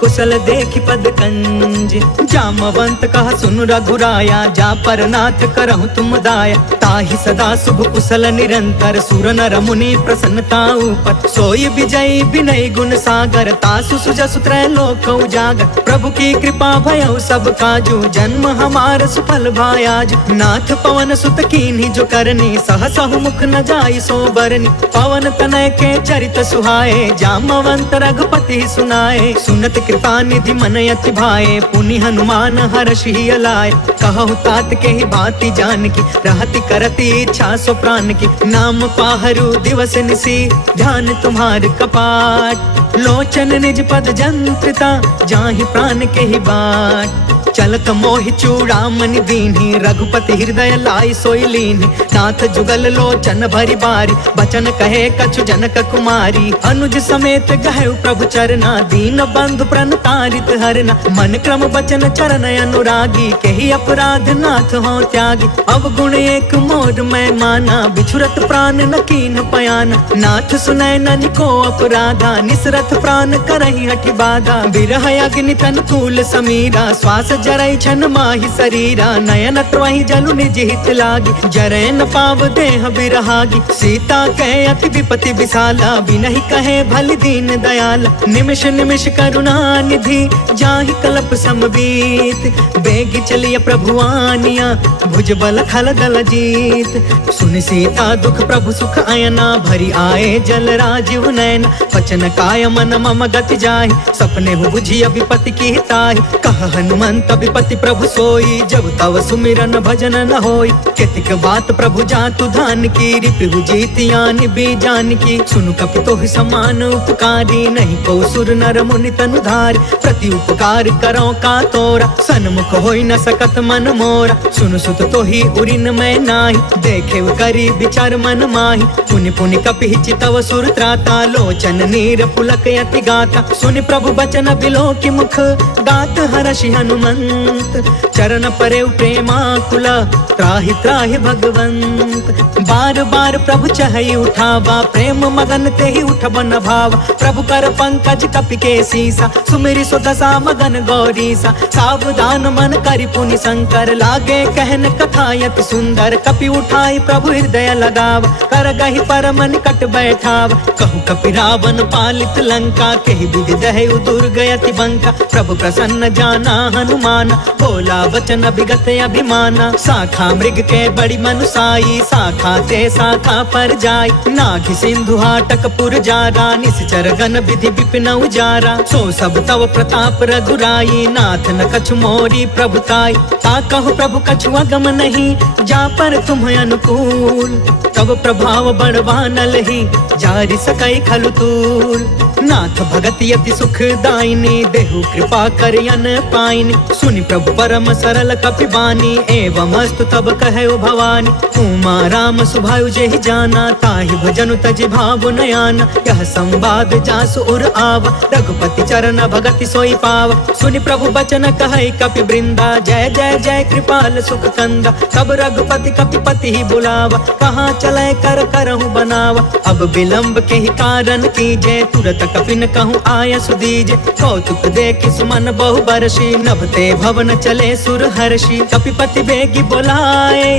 कुशल देखि पद कंज। जामवंत कह सुन रघुराया, जा पर नाथ करहु तुम दाया। ताहि सदा शुभ कुशल निरंतर, सुर नर मुनि प्रसन्नता ऊपर। सोई विजयी विनय गुण सागर, तासु सुजसु त्रैलोक उजागर। प्रभु की कृपा भयउ सब काजू, जन्म हमार सुफल भायाज। नाथ पवन सुत कीन्ही जो करनी, सहसहु मुख न जाई सो बरनी। पवन तनय के चरित सुहाए, जामवंत रघुपति सुनाए। सुनत कृपा निधि मन अति भाए, पुनि हनुमान हर्ष ही अलाए। कहु तात के ही बाती जान की, रहति करती इच्छा सो प्राण की। नाम पाहरु दिवस निसी, ध्यान तुम्हार कपाट। लोचन निज पद जंत्रिता, जाहि प्राण के ही बाट। चलत मोहि चूड़ामणि दीन्ही, रघुपति हृदय लाई सोई लीन्ही। नाथ जुगल लोचन भरी बारी, बचन कहे कछु जनक कुमारी। अनुज समेत गहु प्रभु चरना, दीन बंधु प्रणतारित हरना। मन क्रम बचन चरण अनुरागी, केहि अपराध नाथ हो त्यागी। अवगुण एक मोर मैं माना, बिछुरत प्राण न कीन पयाना। नाथ सुनय ननि को अपराधा, निसरत प्राण करहि हठि बाधा। बिरह अग्नि तन तूल समीरा, श्वास जरई छन माहि शरीरा। नयन त्रहि जलु निज हित लागी, जरै न पाव देह बिरहागी। सीता कहे अति विपति विशाला, बिनहि कहे भलि दीन दयाला। निमिष निमिष करुणा निधि, जाहि कल्प समबीत। बेगी चलिय प्रभु आनिया, भुज बल खल दल जीत। सुनि सीता दुख प्रभु सुख अयना, भरी आए जल राजीव नयन। वचन काय मन मम गति जाहि, सपने हु बुझिय विपति की ताहि। कह हनुमंत विपति प्रभु सोई, जब तव सुमिरन भजन न होई। केतिक बात प्रभु जातु धान की, रिपु जीतियानि बीजान की। सुनु कपि तोहि समान उपकारी, नहीं को सुर नर मुनि तनु धारी। प्रति उपकार करो का तोरा, सन्मुख होई न सकत मन मोरा। सुनु सुत तोहि उरिन मैं नाही, देखे करी विचार मन माही। पुनि पुनि कपि चितव सुर त्राता, लोचन नीर पुलक यति गाता। सुनि प्रभु बचन बिलो की मुख, गात हर्षि हनुमंत। चरण परे प्रेमाकुला, त्राहि त्राहि भगवंत। बार बार प्रभु चहई उठावा, प्रेम मगन तेहि उठब न भावा। प्रभु कर पंकज कपि के सीसा, सुमिरि सो दशा मगन गौरीसा। सावधान तान मन करि पुनि शंकर लागे कहन कथायत सुंदर कपि उठाई प्रभु हृदय लगाव कर गहि परम निकट बैठाव कहु कपि रावण पालित लंका केहि विधि दहु दुर्गयति बंका प्रभु प्रसन्न जाना हनुमान बोला वचन विगत अभिमाना शाखा मृग के बड़ी मनुसाई शाखा ते शाखा पर जाय नाघि सिंधु हाटक पुर जारा निश्चर गण विधि विपिन उजारा सो सब तव प्रताप रघुराई नाथ न कछु मोरी प्रभुताई ता कहु प्रभु कछु अगम नहीं जा पर तुम अनुकूल तब प्रभाव बड़वानल ही जारि सकई खलु तूल नाथ भगति अति सुखदायिनी देहु कृपा करियन पाइनी सुनि प्रभु परम सरल कपि बानी एवं अस्तु तब कहु भवानी उमा राम सुभायु जेहि जाना ताहि भजनु तजि भाव नयाना यह संवाद जासु उर आवा रघुपति चरण भगति सोई पावा सुनि प्रभु बचन कहै कपि वृंदा जय जय जय कृपाल सुख कंदा तब रघुपति कपिपति ही बुलावा कहाँ चले कर करहु बनावा अब विलंब के ही कारण कीजे तुरत कपिन कहूँ आय सुदीजे कौतुक देखि सुमन बहु बरसी नभते भवन चले सुर हर्षि कपिपति बेगी बोलाए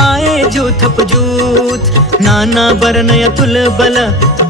आए जूथप जूथ नाना बरन अतुल बल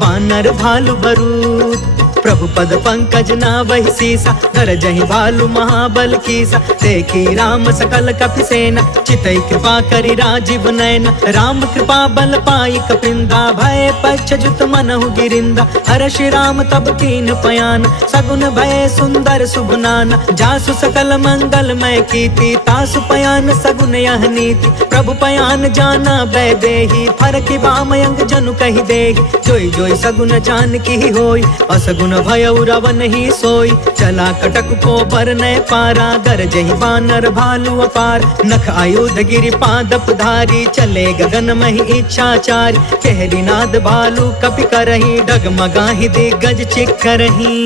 बानर भालु बरूद प्रभु पद पंकज नावहि सीसा धर जहि भालु महाबल कीसा देखी राम सकल कपि सेना चितई कृपा करि राजीव नयन राम कृपा बल पाई कपिंदा भय पक्ष जुत मनहु गिरिंदा हर्षि राम तब कीन पयान सगुन भय सुंदर सुगुनान जासु सकल मंगलमय कीर्ति तासु पयान सगुन यह नीति प्रभु पयान जाना भय देहि फरकि बामयंग जनु कहि देहि जोई जोई सगुन जान की होई असगुन भय रावण ही सोई चला कटक को बर न पारा गरजहि बानर भालु अपार नख आयुध गिरि पादप धारी चले गगन महि इच्छाचारी कहरी नाद भालु कपि करही डगमगाहि दिग्गज चिक्करही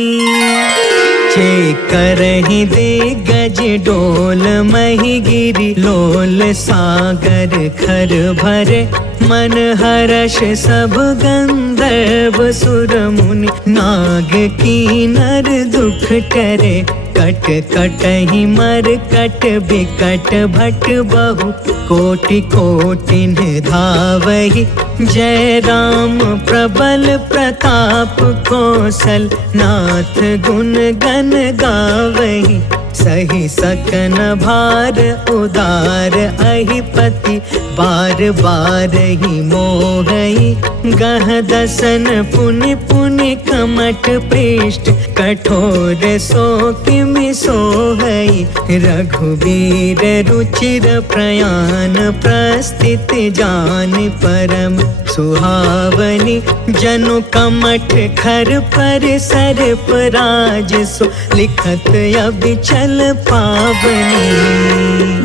करही दिग्गज डोल मही गिरी लोल सागर खर भरे मन हर्ष सब गंधर्व सुर मुनि नाग कीनर दुख टरे कट कटहि मर कट बिकट भट बहु कोटि कोटिन धावहि जय राम प्रबल प्रताप कौशल नाथ गुण गण गावहि सही सकन भार उदार अहिपति बार बार ही मोहई गह दसन पुनि पुनि कमट पृष्ठ कठोर सो किमि सोहई रघुवीर रुचिर प्रयाण प्रस्थित जान परम सुहावनी जनु कमठ खर पर सर्प राज सो लिखत अबिचल पावनी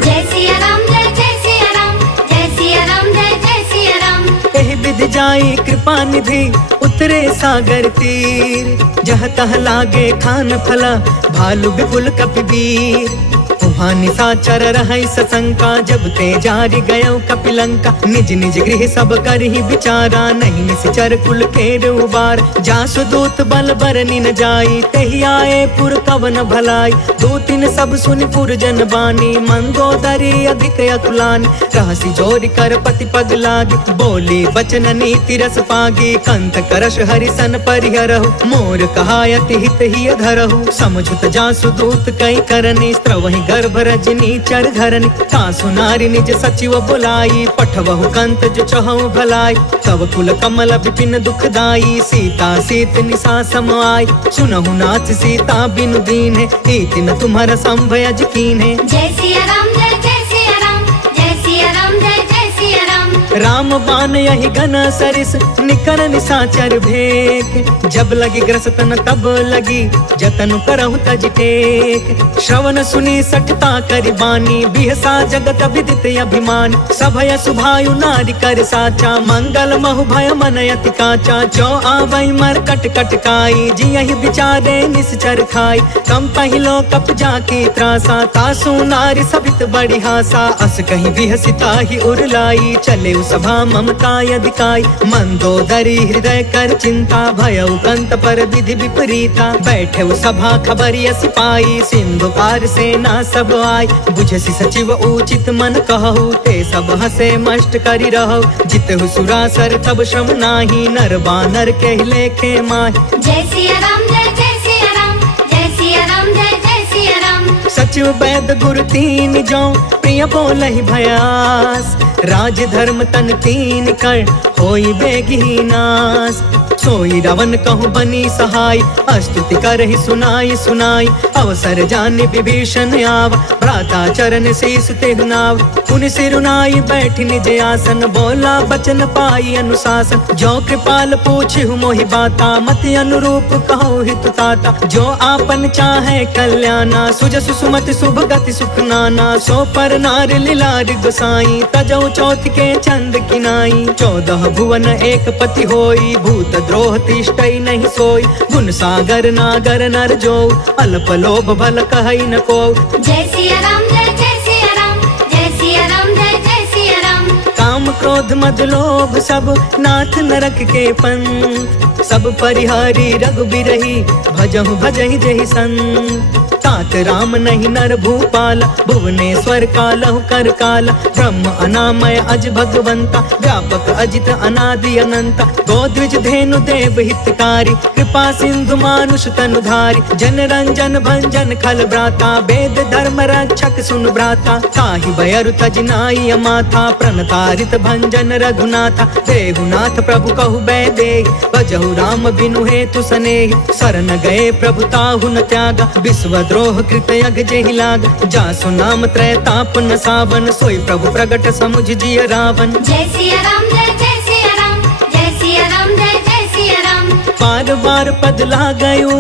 जय सिया राम जय सिया राम जय सिया राम जय सिया राम एहि विधि जाई कृपा निधि उतरे सागर तीर जह तह लागे खान फला भालु विपुल कपिवीर वहाँ निशाचर रहै सशंका जब ते जारि गयो कपिलंका निज निज गृह सब करहि विचारा नहीं निश्चर कुल केर उबार जासु दूत बल बरनि न जाई तेहि आए पुर कवन भलाई दूतिन सब सुनि पुर जन बानी मंदोदरी अधिक अतुलानी रहसी जोरि कर पति पग लागी बोली वचन नीति रस पागी कंत करश हरिसन परिहरहु मोर कहायति हित ही धरहु समझुत जासु दूत कई करनी स्त्रवहि गर्भ रजनी चर धरनी तासु नारी निज सचिव बुलाई पठवहु कंत जो चहु भलाई तव कुल कमल विपिन दुखदाई सीता सीत निशा सम आई सुनहु नाथ सीता बिनु दीन्हे हीति न तुम्हारा संभयज कीन्हे जय सिया राम जय सिया राम जय सिया राम जय सिया राम राम बान यही घन सरिस निकर निशाचर भेक जब लगी ग्रसतन तब लगी जतन करहु तज टेक श्रवण सुनी सठता करि बानी बिहसा जगत विदित अभिमान सभय सुभायु नारी कर साचा मंगल महु भय मन अति काचा जो आवै मर कट कट काई जियहि विचारे निश्चर खाई कम पहिलो कप जाकी त्रासा तासु नारी सबित बड़ी हासा अस कहीं बिहसिता ही उरलाई चले देखेउ सभा ममता यदिकाई, मंदोदरी हृदय कर चिंता, भयउ कंत पर विधि विपरीता। बैठेउ सभा खबरिया सिपाही, सिंधु पार सेना सब आई। बुझसी सचिव उचित मन कहु, ते सब हसे मष्ट करि रहु। जितहु सुरासर तब श्रम नाही, नर बानर के लेखे माही। जय सिया राम जय सिया राम, जय सिया राम जय सिया राम। सचिव वैद गुरु तीन जो, प्रिय बोलहि भयास। राज धर्म तन तीन कर, होई बेगी नास। सोई रावण कहूँ बनी सहाय, स्तुति करहि सुनाई सुनाई। अवसर जानि विभीषण आव, भ्राता चरण शीस तेहु नाव। पुनि सिरुनाई बैठि निज आसन, बोला बचन पाई अनुशासन। जो कृपाल पूछिहु मोहि बाता, मति अनुरूप कहु हित ताता। जो आपन चाहे कल्याणा, सुजसु सुमति शुभ गति सुख नाना। सो पर नार लीलार गोसाई, तजौ चौथ के चंद किनाई। 14 भुवन एक पति होई, भूत द्रोह तिष्ठई नहीं सोई। गुण सागर नागर नर जो, अल्प लोभ भल कहई न को। जय सिया राम जय सिया राम, जय सिया राम जय सिया राम। काम क्रोध मद लोभ सब, नाथ नरक के पंथ। सब परिहारी रघुबीरहि, भजहु भजहि जहि संत। तात राम नहीं नर भूपाल, भुवनेश्वर कालहु कर काला। ब्रह्म अनामय अज भगवंता, व्यापक अजित अनादि अनंता। गोद्विज धेनु देव हितकारी, कृपा सिंधु मानुष तनुधारी। जन रंजन भंजन खल भ्राता, वेद धर्म रक्षक सुन भ्राता। ताहि भयरु तज नाई माथा, प्रणतारित भंजन रघुनाथा। देहुनाथ प्रभु कहु बैदेहि, भजहु राम बिनु हेतु सनेहि। शरण गए प्रभु ताहु न त्यागा, विश्व द्रोह कृत यज्ञ जेहि लाग। जासु नाम त्रय ताप न सावन, सोई प्रभु प्रगट समुझ जिय रावण। जय सिया राम जय सिया राम, जय सिया राम जय सिया राम। बार बार पद लागयु,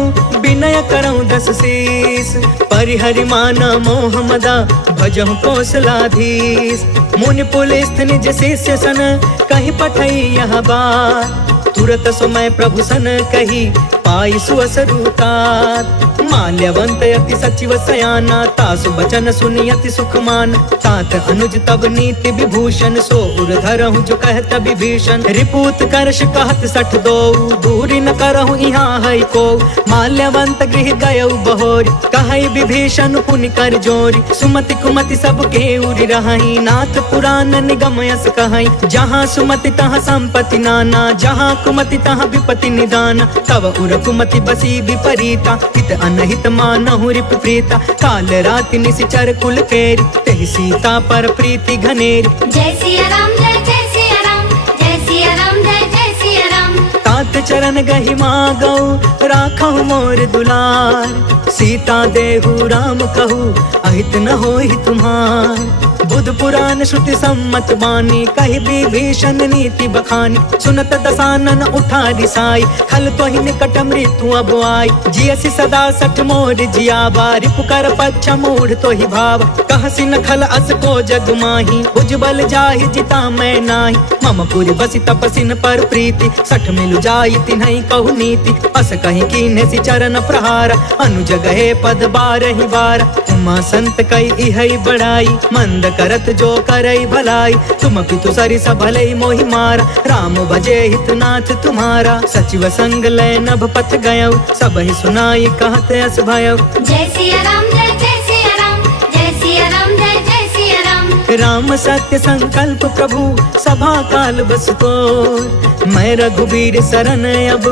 विनय करऊँ दस शीस। परिहरि माना मोह मदा, भजहु कौशलाधीश। मुनि पुलिस निज शिष्य सन, कहि पठई यह बात। तुरत समय प्रभु सन कही, पाई सुअसरुतात। माल्यवंत यति सचिव सयाना, तासु बचन सुनि यति सुख मान। तात अनुज तब नीति विभूषण, सो उर धरहु जो कहत विभीषण। रिपूत करश कहत 62, दूरी न करहु यहाँ है को। माल्यवंत गृह गयउ बहोरी, कहई विभीषण पुनि कर जोरी। सुमति कुमति सब के उरि रहई, नाथ पुराण निगम यस कहई। जहाँ सुमति तहाँ संपत्ति नाना, जहाँ कुमति तहाँ विपत्ति निदान। तब उर कुमति बसी विपरीता, हित अनहित मानहु रिप प्रीता। काल राति निशिचर कुल केरी, तेहि सीता पर प्रीति घनेरी। जय सिया राम जय सिया राम, जय सिया राम जय सिया राम। तात चरण गहि मागौ, राखहु मोर दुलार। सीता देहु राम कहू, अहित न होहि तुम्हार। बुध पुराण श्रुति सम्मत बानी, कहि विभीषण नीति बखानी। सुनत दसानन उठा रिसाई, खल तोहि निकट मृत्यु अब आई। जियसि सदा सठ मोर जियावा, रिपुकर पक्ष मूढ़ तोहि भाव। कहसि न खल अस को जग माही, उज्जवल जाहि जिता मैं नाही। मम पुरि बसि तपसिन पर प्रीति, सठ मिलु जाई तिन्हई कहु नीति। अस कहि कीन्हे चरण प्रहार, अनुज गए पद बारहि बार। उमा संत कई इहई बड़ाई, मंद करत जो करई भलाई। तुम पितु सरिस भलई मोहि मारा, राम भजे हितनाथ तुम्हारा। सचिव संग लय नभ पथ गयउ, सबहि सुनाई कहत अस भयउ। जय सिया राम जय सिया राम, जय सिया राम जय सिया राम। राम सत्य संकल्प प्रभु, सभा काल बस तोर। मैं रघुबीर शरण अब,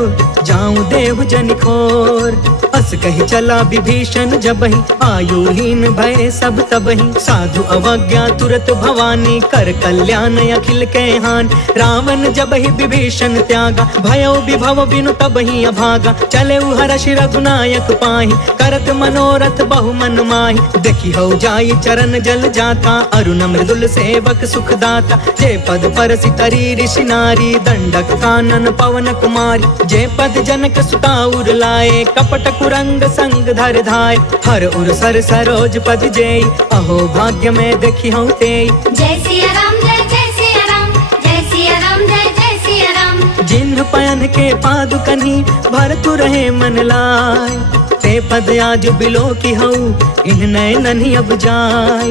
जाऊं देहु जनि खोर। अस कहि चला विभीषण जबहि, आयुहीन भय सब तबहि। साधु अवज्ञा तुरत भवानी, कर कल्याण अखिल के हान। रावण जबहि विभीषण त्यागा, भयउ विभव बिनु तबहि अभागा। चले हर्ष रघुनायक पाहि, करत मनोरथ बहु मन माहि। देखि हौ जाई चरण जल जाता, अरुण मृदुल सेवक सुखदाता। जे पद परसि तरी ऋषि नारी, दंडक कानन पवन कुमारी। जे पद जनक सुता उर लाए, कपट कुरंग संग धर धाय। हर उर सर सरोज पद जेई, अहो भाग्य में देखी हूँ तेई। जय सिया राम जय सिया राम, जय सिया राम जय सिया राम। जिन्ह पयन के पादुकनी, भरतु रहे मन लाय। ते ते पद आज बिलो की हऊ इन नयन अब जाय।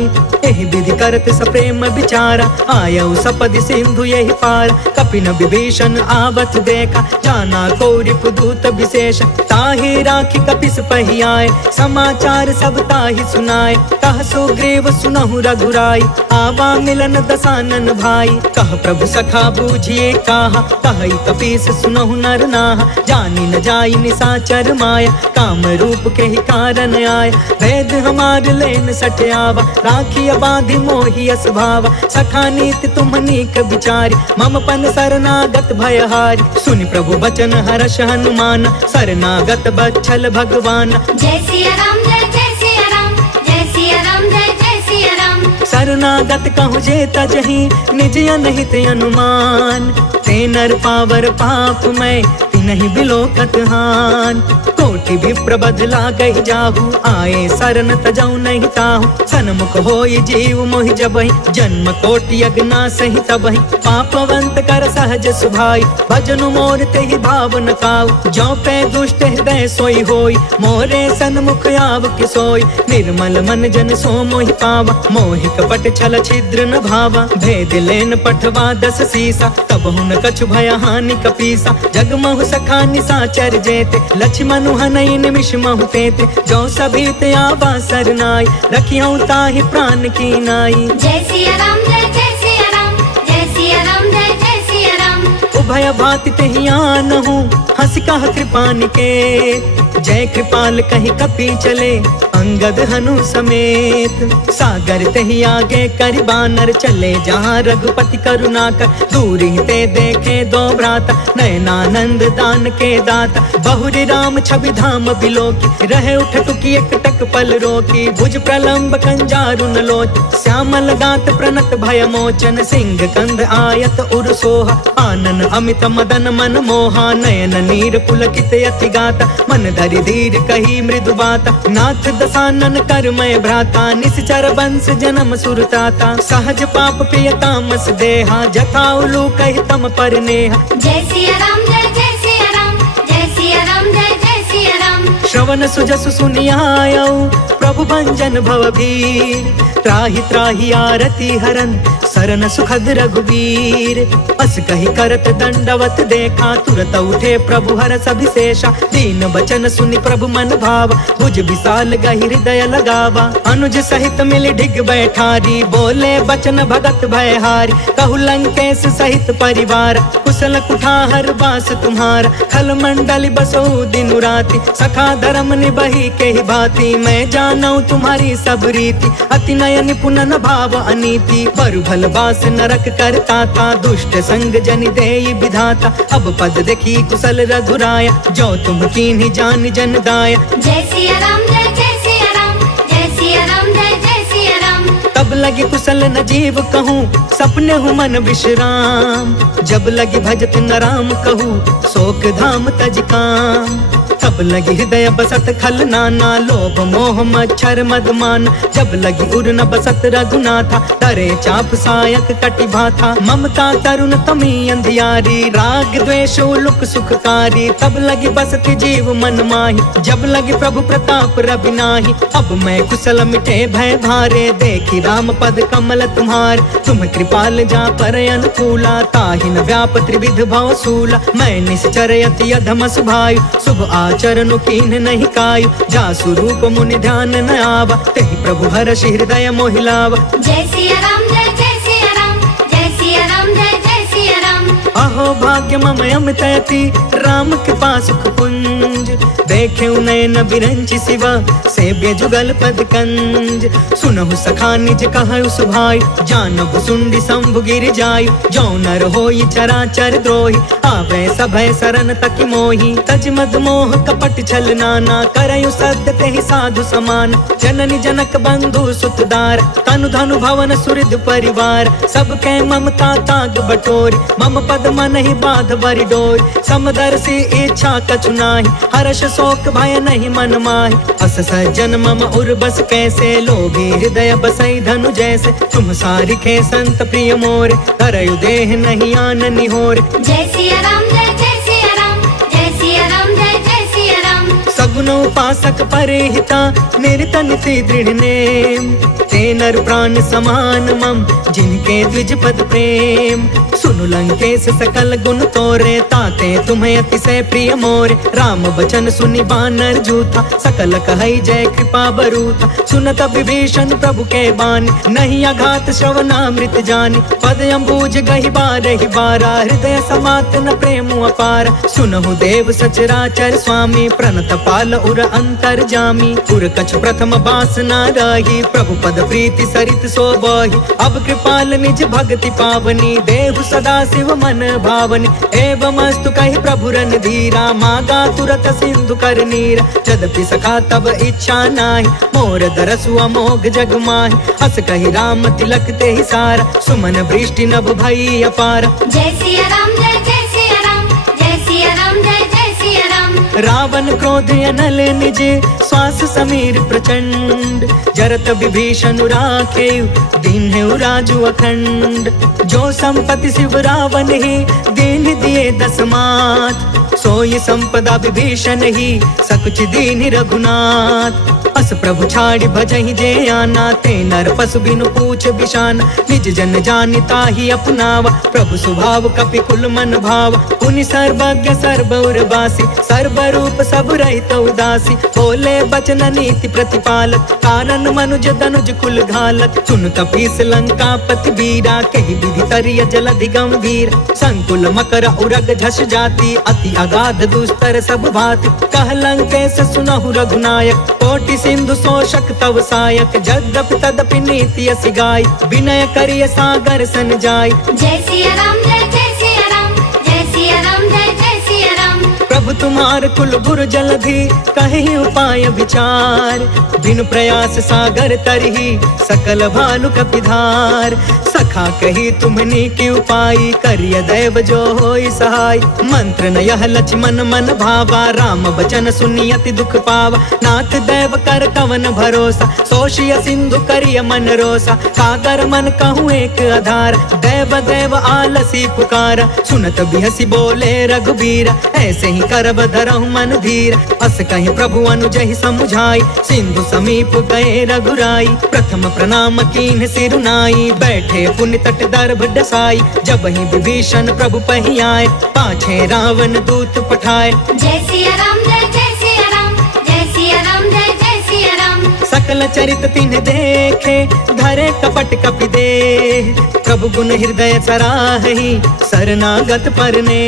एहि विधि करत सप्रेम विचारा आयऊ सपद सिंधु यही पार। कपिन विभीषण आवत देखा जाना कौरिप दूत विशेष। ताहि राखी कपिस पही आए समाचार सब ताहि सुनाए। कह सुग्रीव सुनहु रघुराई आवा मिलन दसानन भाई। कह प्रभु सखा बूझिए काहा कहि कपीस सुनहु नर नाहा। जानी न जाई निसाचर माया काम रूप के ही कारण आय। वेद हमार लेन सठ आवा राखी बाधि मोहि अस भावा। सखा नीति तुम नीक विचारी मम पन शरणागत भयहारी। सुनि प्रभु बचन हर्ष हनुमान शरणागत बच्छल भगवान। जय सिया राम जय जय सिया राम जय सिया राम जय जय सिया राम। शरणागत कहु जे तजहि निज अनहित अनुमान। ते नर पावर पाप मैं तिनहि बिलोकत हान। कोटि विप्र बदला गहि जाहु आए शरण तजौ नहीं ताहु। सन्मुख होई जीव मोहि जबहि जन्म कोटि अगना सहि तबहि। पापवंत कर सहज सुभाई भजनु मोर तेहि भाव न काऊ। जो पे दुष्ट हृदय सोई होई मोरे सन्मुख आव कि सोई। निर्मल मन जन सो मोहि पावा मोहि कपट छल छिद्र न भावा। भेद लेन पठवा दस सीसा तब हुन कछु भय हानि कपीसा। जगमहु सखा निसाचर जेते लक्ष्मण हनई निमिष महु तेते। जो सभीत आवा सरनाई रखियौ ताहि प्राण की नाई। जय सिया राम जय जय सिया राम जय सिया राम जय जय सिया राम। उभय भाति तेहि आनहु हंस कह कृपा निकेत। जय कृपाल कहि कपि चले अंगद हनु समेत। सागर तेहि आगे करि बानर चले जहाँ रघुपति करुणा कर। दूर ही ते देखे दो भ्राता नयनानंद दान के दाता। बहुरी राम छवि धाम बिलोकी रहे उठ टुकी एक टक पल रोकी। भुज प्रलंब कंजारु न लोच श्यामल गात प्रणत भय मोचन। सिंह कंध आयत उर सोहा आनन अमित मदन मन मोहा। नयन नीर पुलकित अति गाता मन धरि धीर कही मृदु बाता। नाथ दसानन करमय भ्राता निश्चर वंश जन्म सुरताता। सहज पाप प्रिय तामस देहा जथा उलू कहि तम पर नेहा। जय सिया राम जय जय सिया राम जय सिया राम जय जय सिया राम। श्रवण सुजसु सुनियायऊ प्रभु भंजन भवभीर। त्राहि त्राहि आरती हरन सरन सुखद रघुवीर। अस कहि करत दंडवत देखा तुरत उठे प्रभु हरष अभिषेषा। दीन बचन सुनि प्रभु मन भावा भुज विशाल गहि हृदय लगावा। अनुज सहित मिलि ढिग बैठारी बोले बचन भगत भयहारी। कहु लंकेश सहित परिवार कुशल कुठार बास तुम्हारा। खल मंडल बसो दिन राति सखा धर्म निबहि के ही भांति। मैं जानऊ तुम्हारी सब रीति अति नय निपुण न भाव अनीति। बरु भल बास नरक करता था दुष्ट संग जनि देई विधाता। अब पद देखी कुशल रघुराया जो तुम कीन्ही जान जन दाया। जय सिया राम जय जय सिया राम जय सिया राम जय जय सिया राम। तब लगे कुशल न जीव कहूँ सपने हूँ मन विश्राम। जब लगी भजत न राम कहूँ शोक धाम तज काम। तब लगी हृदय बसत खल नाना लोभ मोह मच्छर मदमान। जब लगी उर न बसत रघुनाथा तरे चाप सायक कटि भाथा। ममता तरुण तमी अंधियारी राग द्वेष उलुक सुखकारी। तब लगी बसती जीव मन माही जब लगी प्रभु प्रताप रवि नाही। अब मैं कुशल मिटे भय भारे देखी राम पद कमल तुम्हार। तुम कृपाल जा पर अनुकूला ताहि न व्याप त्रिविध भव सूला। मैं निश्चर यति अधम सुभायु शुभ आचरण कीन नहीं कायु। जा स्वरूप मुनि ध्यान न आवा तेहि प्रभु हर्ष हृदय मोहिलावा। जय सिया राम जय जय सिया राम जय सिया राम जय जय सिया राम। अहो भाग्य मम अमितयति राम कृपा सुख पुंज। देखे नयन बिरंचि शिवा सेव्य जुगल पद कंज। सुनहु सखा निज कहु सुभाई जानहु सुंडी शंभु गिर जायु। जो नर होई चराचर द्रोही आवे सभय शरण तकि मोही। तज मद मोह कपट छल नाना करयु सद्य तेहि साधु समान। जननी जनक बंधु सुतदार तनु धनु भवन सुहृद परिवार। सबके ममता ताग बटोरी मम पद मन ही बाध बरि डोरी। समदर्शी इच्छा कछु नाही हर्ष शोक भय नहीं मन माहि। अस सज्जन मम उर्बस कैसे लोभी हृदय बसई धनु जैसे। तुम सारिखे संत प्रिय मोरे करयु देह नहीं आन निहोरे। जय सिया राम जय जय सिया राम जय सिया राम जय जय सिया राम। सगुन सुनो उपासक परिहिता निर्तन सी दृढ़ नेम ते नर प्राण समान मम जिनके द्विज पद प्रेम सुनु लंकेश सकल गुण तोरे ताते तुम्हें अतिशय प्रिय मोरे राम बचन सुनि बानर जूथा सकल कहई जय कृपा बरूथा सुनत विभीषण प्रभु के बानी नहीं अघात श्रवणामृत जानी पद अम्बुज गहि बारहि बारा हृदय समात न प्रेम अपार सुनहु देव सचराचर स्वामी प्रणत पाल उर अंतर जामी उर कछ प्रथम बासना रही प्रभु पद प्रीति सरित सोबहि अब कृपाल निज भक्ति पावनी देहु सदा शिव मन भावनी एवं अस्तु कहि प्रभु रन धीरा मागा तुरत सिंधु कर नीरा यद्यपि सखा तब इच्छा नाही मोर दरसु अमोघ जग माहि हस कहि राम तिलक ते ही सारा सुमन वृष्टि नभ भई अपार जय सिया राम जय जय सिया राम जय सिया राम जय जय सिया राम रावण क्रोध अनल निज श्वास समीर प्रचंड जरत विभीषण राखे दीन्हु राजु अखंड जो संपत्ति शिव रावण ही दीन दिए दसमात सोई संपदा विभीषण ही सकुच दीन रघुनाथ अस प्रभु छाड़ी भजहि जे आना ते नर पशु बिनु पूछ बिशान निज जन जानिता ही अपनावा प्रभु स्वभाव कपि कुल मन भाव पुनि सर्वज्ञ सर्वउर बासी सर्वरूप सब रहित उदासी बोले बचन नीति प्रतिपालक कारण मनुज तनुज कुल घालक सुन कपीस लंका पति बीरा कहि विधि तरिय जलधि गंभीर संकुल मकर उरग झस जाति अति अगाध दुस्तर सब भाति कह लंकेश सुनहु रघुनायक कोटि सिंधु शोषक तव सायक जद्यपि तदपि नीति असि गाय विनय करिय सागर सन जाय जय सिया राम जय जय सिया राम जय सिया राम जय जय सिया राम प्रभु तुम्हार कुल गुरु जलधि कहि उपाय विचार बिनु प्रयास सागर तरही सकल भानु कपिधार सखा कही तुमनी की उपाय करिय दैव जो होई सहाय मंत्र न यह लक्ष्मण मन भावा राम बचन सुनि अति दुख पावा नाथ दैव कर कवन भरोसा सोशिय सिंधु करिय मन रोसा सागर मन कहूँ एक आधार दैव दैव आलसी पुकारा सुनत बिहसी बोले रघुबीरा ऐसे ही करब धरहु मन धीर अस कहीं प्रभु अनुजहि समुझाई सिंधु समीप गए रघुराई प्रथम प्रणाम कीन्ह सिरुनाई बैठे पुण्य तट दर्भ डसाई जब ही विभीषण प्रभु पही आए पाछे रावण दूत पठाए जय सिया राम जय जय सिया राम जय सिया राम जय जय सिया राम सकल चरित तिन्ह देखे धरे कपट कपि देह प्रभु गुण हृदय सराहि शरणागत परने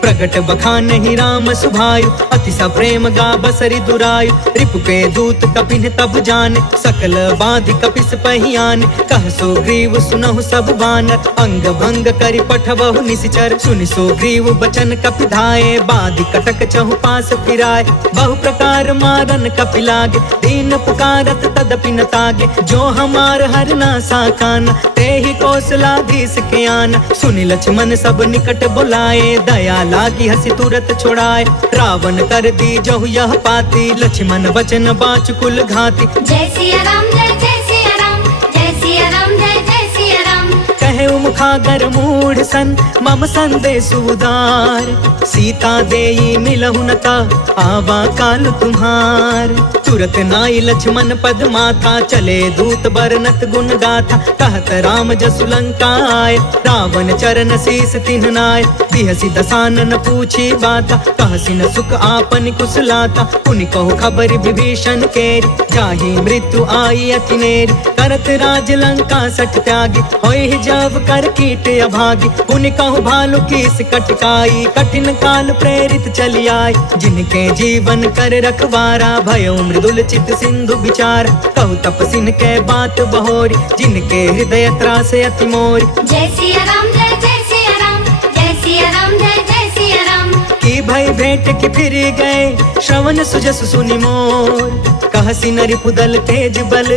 प्रगट बखानहि राम सुभायु अति सप्रेम गा बसरि दुरायु रिपु के दूत कपिन तब जाने सकल बाधि कपिस पहियाने कह सुग्रीव सुनहु सब बानर अंग भंग करि पठबहु निशिचर सुनि सुग्रीव बचन कपि धाये बाधि कटक चहु पास फिराए बहु प्रकार मारन कपि लागे दीन पुकारत तदपि न तागे जो हमार हर नासा कान ते ही कौशलाधीश के आन सुनि लक्ष्मण सब निकट बुलाए दया लागी हसी तुरत छोड़ाए रावण कर दी जहु यह पाती लक्ष्मण बचन बाच कुल घाती जय सिया राम जय जय सिया राम जय सिया राम जय जय सिया राम कहे मुखागर मूढ़ सन मम संदेश उदार सीता देई मिलहु न ता आवा काल तुम्हार तुरत नाई लक्ष्मण पद माथा चले दूत बरनत गुण गाथा कहत राम जसु लंका आए रावण चरण शीस तिन्ह नाय बिहसी दसानन पूछी बाता कहसी न सुख आपन कुशलाता पुनि कहु खबर विभीषण केरी जाहि मृत्यु आई अति नेरी करत राज लंका सठ त्यागी होई जब कर कीट अभागी पुनि कहु भालु कीस कटकाई कठिन काल प्रेरित चली आई जिनके जीवन कर रखवारा भयो मृदुल चित सिंधु विचार कहु तपसिन के बात बहोरी जिनके हृदय त्रास अति मोरी जय सिया राम जय जय सिया राम जय सिया राम जय जय सिया राम की भई भेंट की फिर गए श्रवण सुजस सुनि मोर कहसी नरि पुदल तेज बल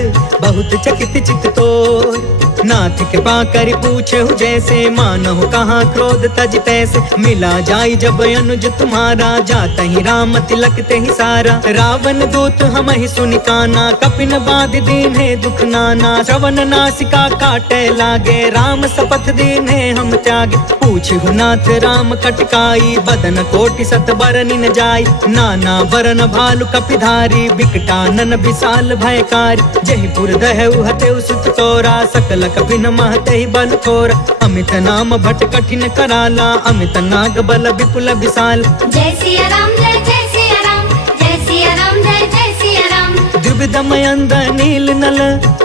बहुत चकित चित तोर। नाथ कृपा करि पूछे जैसे मानहु कहाँ क्रोध तज तैसे। मिला जाई जब अनुज तुम्हारा जाता ही राम तिलक ते ही सारा। रावण दूत हम ही सुनि काना कपिन बाध दीन है दुख नाना। श्रवण नासिका काटे लागे राम शपथ दीन है हम त्यागे। पूछहु नाथ राम कटकाई बदन कोटि सत बरनि न जाई। नाना बरन भालु कपिधारी बिकटानन विशाल भयकारी। जयपुर दहु हतेउ सुत तोरा सकल कपिन महते ही बल थोरा। अमित नाम भट कठिन कराला अमित नाग बल विपुल विशाल। जय सिया राम जय सिया राम जय सिया राम जय सिया राम। द्विविधमयंद नील नल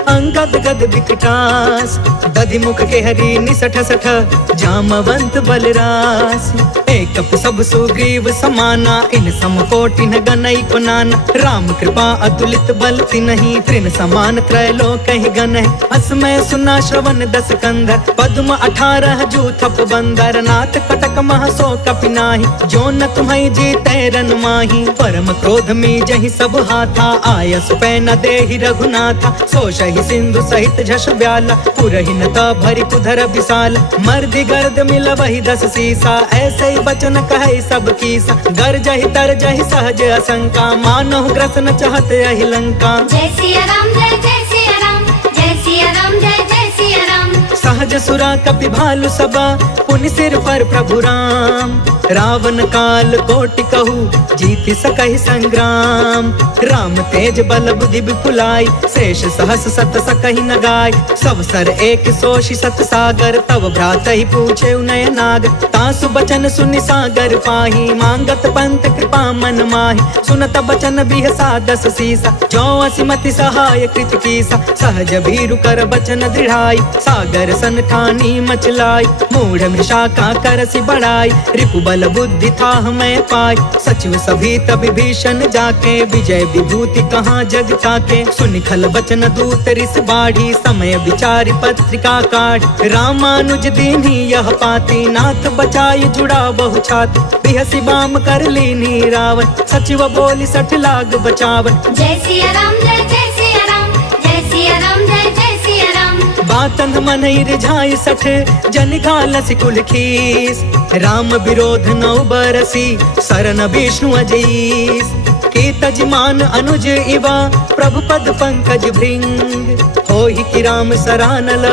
अंगद गद विकटास। दधि मुख के हरि निसठ सठ जामवंत बलरास। एक सब सुग्रीव समाना इन सम कोटि न गनई को नाना। राम कृपा अतुलित बल तिन्हि तृण समान त्रैलोक ही गन है। असमय सुना श्रवण दस कंधर पद्म 18 जूथप बंदर। नाथ कटक मह सो कपि नाही जो न तुम्हें जीते रन माही। परम क्रोध में जहि सब हाथा आयस पै न देहि रघुनाथा। सो शहि सिंधु सहित झष ब्याला पुरहि न भरि कुधर विशाल। मर्दि गर्द मिल वही 10 सीसा ऐसे ही बचन कहे सब कीसा। गर जहि तर जहि सहज असंका मानहु ग्रसन चहत यही लंका। जय सिया राम जय सिया राम जय सिया राम जय सिया राम। सहज सुरा कपि भालु सबा पुनि सिर पर प्रभु राम। रावण काल कोटि कहू जीति सकहि संग्राम। राम तेज बल बुद्धि विपुलाई शेष सहस सत सकहि न गाय। सब सर एक सोषि सत सागर तब भ्रात ही पूछे नय नाग। तासु बचन सुनि सागर पाही मांगत पंत कृपा मन माही। सुनत बचन बिहसा 10 सीसा जो असिमति सहाय कृत कीसा। सहज भीरु कर बचन दृढ़ाई सागर सन ठानी मचलाई। मूढ़ मृषा का करसि बढ़ाई रिपु बल बुद्धि था हमें पाई। सचिव सभी तब भीषण जाके विजय विभूति कहाँ जग ताके। सुनि खल बचन दूत रिस बाढ़ी समय विचारि पत्रिका काढ़। रामानुज दीन्ही यह पाती नाथ बचाई जुड़ा बहु छाती। बिहसी बाम कर लीनी रावण सचिव बोली 60 लाग बचावन। जय सिया राम जय सिया राम जय सिया राम जय सिया राम। बातन मन रिझाई 60 जन घालस कुल खीस। राम विरोध 9 बरसी सरन विष्णु अजीस। के तजमान अनुज इवा प्रभु पद पंकज भृंग। होहि कि राम सरानल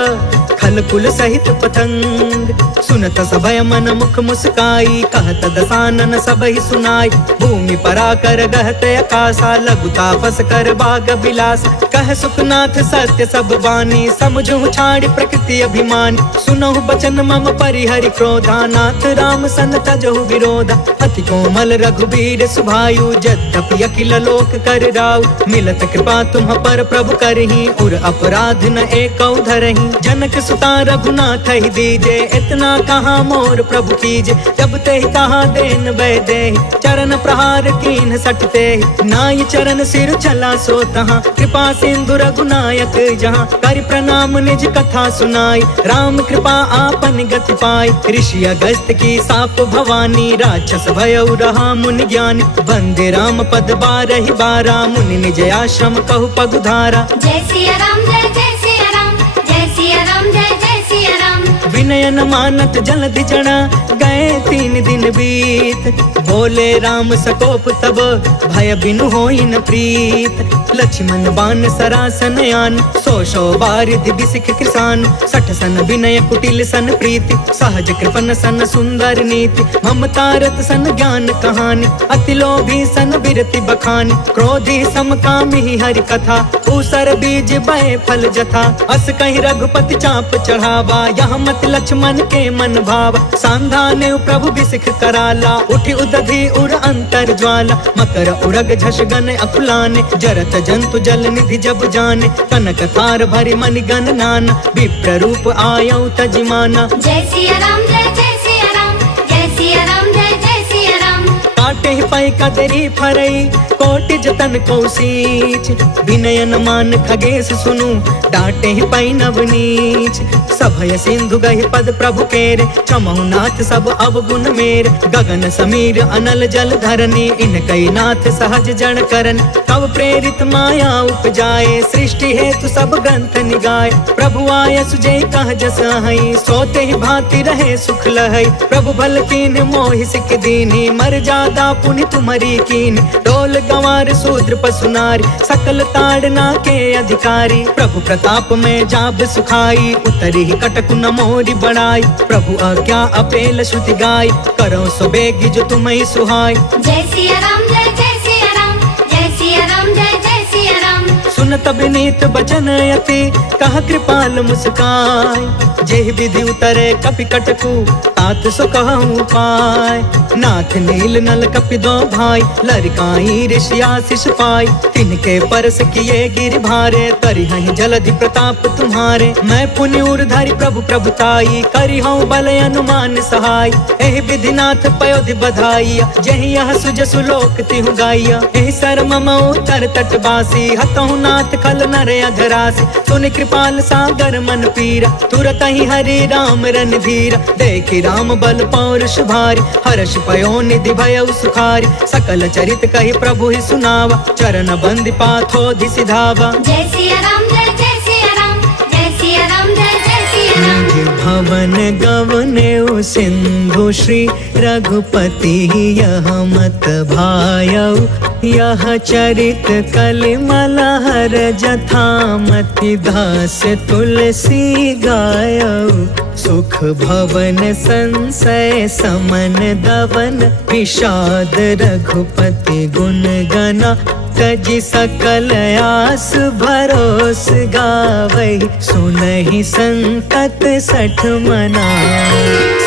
खल कुल सहित पतंग। सुनत सभय मन मुख मुस्काई कहत दसानन सबहि सुनाई। भूमि पराकर गहत आकाशा लघु तापस कर बाग बिलास। कह सुखनाथ सत्य सब बानी समझु छाड़ प्रकृति अभिमान। सुनहु बचन मम परिहरि क्रोधा नाथ राम सन तजहु विरोधा। अति कोमल रघुबीर सुभायु यद्यपि अखिल लोक कर राउ। मिलत कृपा तुम पर प्रभु करही उर अपराध न एकौ धरही। जनक सुता रघुनाथ ही दीजे इतना कहाँ मोर प्रभु कीजे। जब ते कहा देन वै दे चरण प्रहार कीन सटते। नाई चरण सिर चला सो तहाँ कृपा सिंधु रघुनायक जहाँ। कर प्रणाम निज कथा सुनाई राम कृपा आपन गति पाई। ऋषि अगस्त की साप भवानी राक्षस भयउ रहा मुनि ज्ञानी। वंदे राम पद 12 बारा मुनि निज आश्रम कहु पगुधारा। जय सिया राम जय सिया राम जय सिया राम जय सिया राम। विनय न मानत जलधि जड़ा गए 3 दिन बीत। बोले राम सकोप तब भय बिनु होई न प्रीत। लक्ष्मण बाण सरासन आन 100 बारिधि बिसिख कृसान। 60 सन विनय कुटिल सन प्रीति सहज कृपन सन सुंदर नीति। ममतारत सन ज्ञान कहानी अति लोभी सन विरति बखानी। क्रोधी समकामी हरि कथा ऊसर बीज बय फल जथा। अस कहि रघुपति चाप चढ़ावा यहाँ मत लक्ष्मण के मन भावा। सांधा ने प्रभु बिसिख कराला उठी उदधि उर अंतर ज्वाला। मकर उरग झष गन अकुलाने जरत जंतु जल निधि जब जाने। कनक तार भरि मनि गण नाना विप्र रूप आयौ तजिमाना। जय सिया राम जय सिया राम जय सिया राम जय सिया राम। काट काटे पाई कदरी फरई कोटि जतन कौशीच विनयन मान खगेश सुनु डाटे ही पाई नवनीच सभय सिंधु गहि पद प्रभु केरे चमहु नाथ सब अवगुण मेर गगन समीर अनल जल धरनी इन कई नाथ सहज जन करन तब प्रेरित माया उपजाए सृष्टि हेतु सब ग्रंथ निगाए प्रभु आय सुजय कह जस हई सोते ही भांति रहे सुख लहई प्रभु भल कीन मोहि सिख दीनी मर जादा पुनि तुमरी कीन डोल गंवार शूद्र पशु नारी सकल ताड़ना के अधिकारी प्रभु प्रताप में जाब सुखाई उतरी ही कटकु न मोरी बढ़ाई प्रभु आज्ञा अपेल श्रुति गाय करो सो बेगी जो तुम्हें सुहाई जय सिया राम जय जय सिया राम जय सिया राम जय जय सिया राम सुनत विनीत बचन यति कह कृपाल मुस्काय जेहि विधि उतरे कपि कटकु तात सो कहूँ पाय नाथ नील नल कपि दो भाई लरिकाई ऋषि आशीष पाई तिनके परस किए गिर भारे तरि हहि जलधि प्रताप तुम्हारे मैं पुण्य उर्धारी प्रभु प्रभुताई करी हूँ बल अनुमान सहाय एहि विधि नाथ पयोधि बधाई जहि यह सुज सुलोक तिहु गाइया एहि सर मम उतर तट बासी हतहु नाथ खल नर अधरासी सुन कृपाल सागर मन पीरा तुरत ही हरि राम रणधीर देखि राम बल पौरुष भारी हर्ष पयो निधि भय सुखारी सकल चरित कहि प्रभु ही सुनावा चरण बंदी पाथोधि सिधावा जय सिया राम जय जय सिया राम जय सिया राम जय जय सिया राम भवन गवने सिंधु श्री रघुपति यह मत भायऊ यह चरित कलिमल हर जथामति दास तुलसी गायऊ सुख भवन संशय समन दवन विषाद रघुपति गुण गना तजि सकल आस भरोस गावई सुनहि संतत सठ मना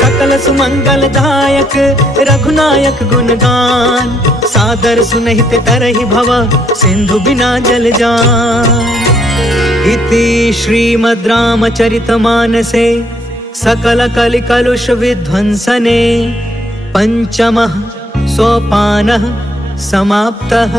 सकल सुमंगल दायक रघुनायक गुणगान सादर सुनहित तरहि भव सिंधु बिना जल जान इति श्रीमद् रामचरितमानसे सकल कलि कलुष विध्वंसने पंचमः सोपानः समाप्तः।